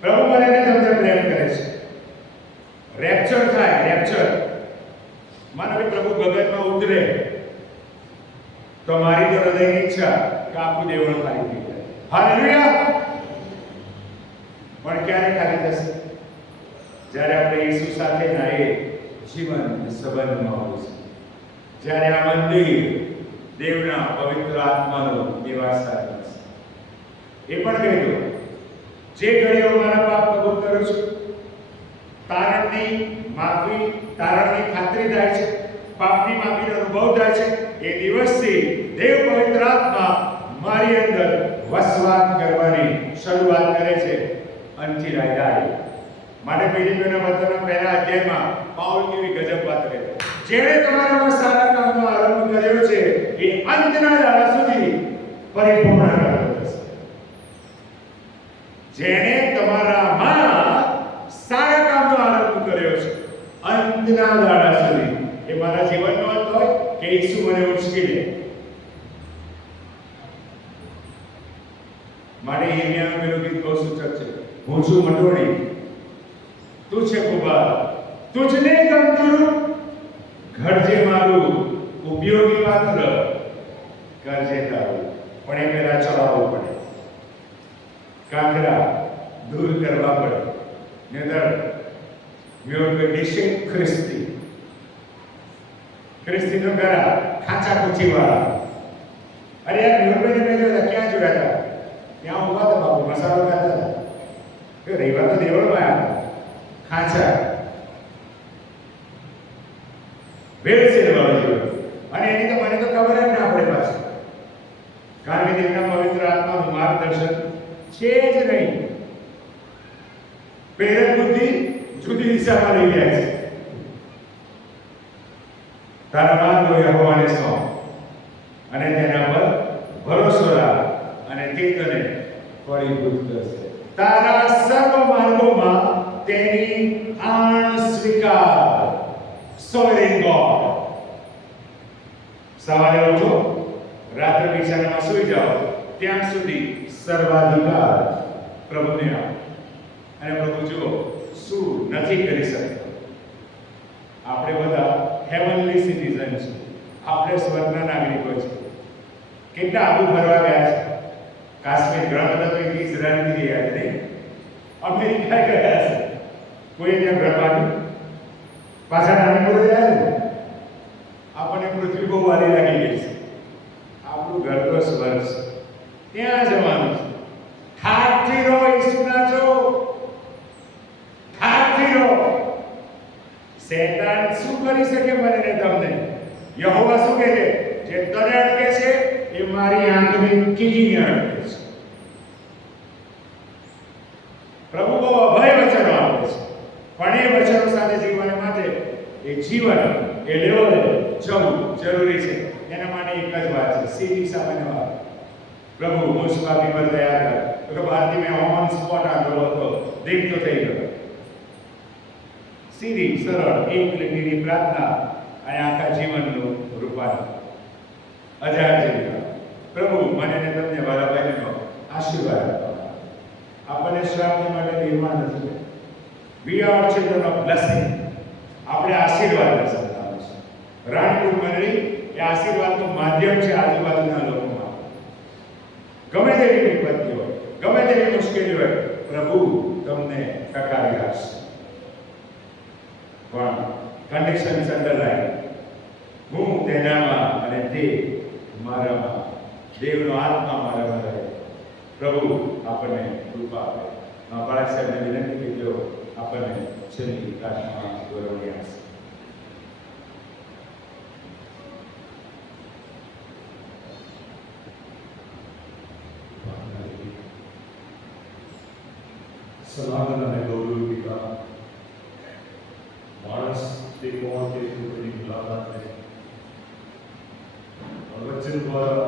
પ્રભુ મને તમને પ્રેમ કરે છે. રેપ્ચર થાય, રેપ્ચર. માનો કે પ્રભુ ગગનમાં ઉતરે તો મારી તો હૃદયની ઈચ્છા કે આખું દેવળ ખાલી થઈ જાય. હાલેલુયા. પણ ક્યારે ખાલી થશે? જ્યારે આપણે ઈસુ સાથે ના એ જીવન સંબંધમાં હોઈશું, જ્યારે આ મંદિર દેવના પવિત્ર આત્માનો નિવાસ થાય. એ પણ કહી દો, જે ઘડીઓ મારા પાપ કબૂલ કરું છું, તારણની માફી, તારણની ખાતરી થાય છે, પાપની માફીનો અનુભવ થાય છે, એ દિવસથી દેવ પવિત્ર આત્મા મારી અંદર વસવાટ કરવાની શરૂઆત કરે છે. અંથી રાયદાય માટે ફિલિપીઓના પત્રના પહેલા અધ્યાયમાં પાઉલ કેવી ગજબ વાત કરે, જેણે તમારામાં સારા કામનો આરંભ કર્યો છે એ અંતના દાડા સુધી પરિપૂર્ણ કરશે. જેણે તમારામાં સારા કામનો આરંભ કર્યો છે અંતના દાડા સુધી, એ મારા જીવનનો અંત હોય કે ઈસુ મને ઉંચકી લે. માટે યિર્મયાહનું પેલું ગીત બહુ સૂચક છે. હું છું મંડોળી, તું છે કુંભાર, તુજને ગમતું ઘડજે મારું, ઉપયોગી માત્ર કરજે તારું. પણ એ પહેલા ચલાવવું પડે, કાંકરા દૂર કરવા પડે. નહીતર wir bedischen Christi. ક્રિસ્તીનો ઘરા ખાચા પૂછીવાળા. અરે યાર મ્યુરભાઈને મેં જોયા હતા, ક્યાં જોયા હતા? ત્યાં ઉભા હતા બાપુ, મસાલો ખાતા હતા. કે રવિવાર તો દેવળમાં આવ્યા, ખાચા ભેળસેળ વાળો જોયો. અને એની તો મને તો ખબર જ ના પડે પાછી, કારણ કે તેમના પવિત્ર આત્માનું માર્ગદર્શન છે જ નહીં. પ્રેરક બુદ્ધિ જુદી દિશામાં લઈ જાય છે. તારા માર્ગો યહોવાને સોંપ અને તેના પર ભરોસો રાખ, અને તે તને ફળીભૂત કરશે. તારા સર્વ માર્ગોમાં તેની આણ સ્વીકાર. Sovereign God. સવારે ઉઠો, રાત્રે બિછાનામાં સૂઈ જાઓ, ત્યાં સુધી સર્વાધિકાર પ્રભુને આપો. અને પ્રભુ જુઓ શું નથી કરી શકતો. આપણે બધા હેવનલી સિટીઝન છે, આપણે સ્વર્ગના નાગરિકો છે. કેટલા આબુ ફરવા ગયા છે? કાશ્મીર, ઘણા બધા તો ઇઝરાયલથી ગયા છે, નહીં? અમેરિકા ગયા છે. કોઈ ત્યાં ઘર પાડ્યું? પાછા નાની બોલે જાય ને. આપણને પૃથ્વી બહુ વાલી લાગી ગઈ છે. આપણું ઘર તો સ્વર્ગ છે, ત્યાં જવાનું છે. ઠાઠથી રહો, ઈસુના છો, ઠાઠથી રહો. શૈતાન શું કરી શકે મને ને તમને? યહોવા શું કહે છે? જે તને અટકે છે એ મારી આંખની કીડીને અટકે છે. પ્રભુ બહુ અભય વચનો આપે છે, પણ એ વચનો સાથે જીવવા માટે એ જીવન એ લેવલે જવું જરૂરી છે. એના માટે એક જ વાત છે, સીધી સામાન્ય વાત. પ્રભુ મુસ્કા પર તૈયાર કર. તો ભારતી મેં ઓન સ્પોટ આંધળો હતો, દેખતો થઈ ગયો. સીધી સરળ એક લીટીની પ્રાર્થના અને આખા જીવનનું રૂપાંતર. અજાર જેવી. પ્રભુ મને ને તમને વાલા બહેનો આશીર્વાદ આપો. આપણને શ્રાવણી માટે નિર્માણ નથી. We are children of blessing. આપણે આશીર્વાદના સંતાનો છે. રાણીપુર મંડળી એ આશીર્વાદનું માધ્યમ છે આજુબાજુના લોકોમાં. ગમે તેવી વિપત્તિ હોય, ગમે તેવી મુશ્કેલી હોય, પ્રભુ તમને ટકાવી રાખશે. પણ કન્ડિશન્સ અંડરલાઈન. હું તેનામાં અને તે મારામાં, દેવનો આત્મા મારામાં રહે. પ્રભુ આપણને કૃપા આપે. બાળક સાહેબને વિનંતી કે તેઓ આપણને છેલ્લી પ્રાર્થના ગૌરવની આપશે. સનાતન અને ગૌરવ પિતા, માણસ તે કોણ તે કૃપની મુલાકાત લે. વચન દ્વારા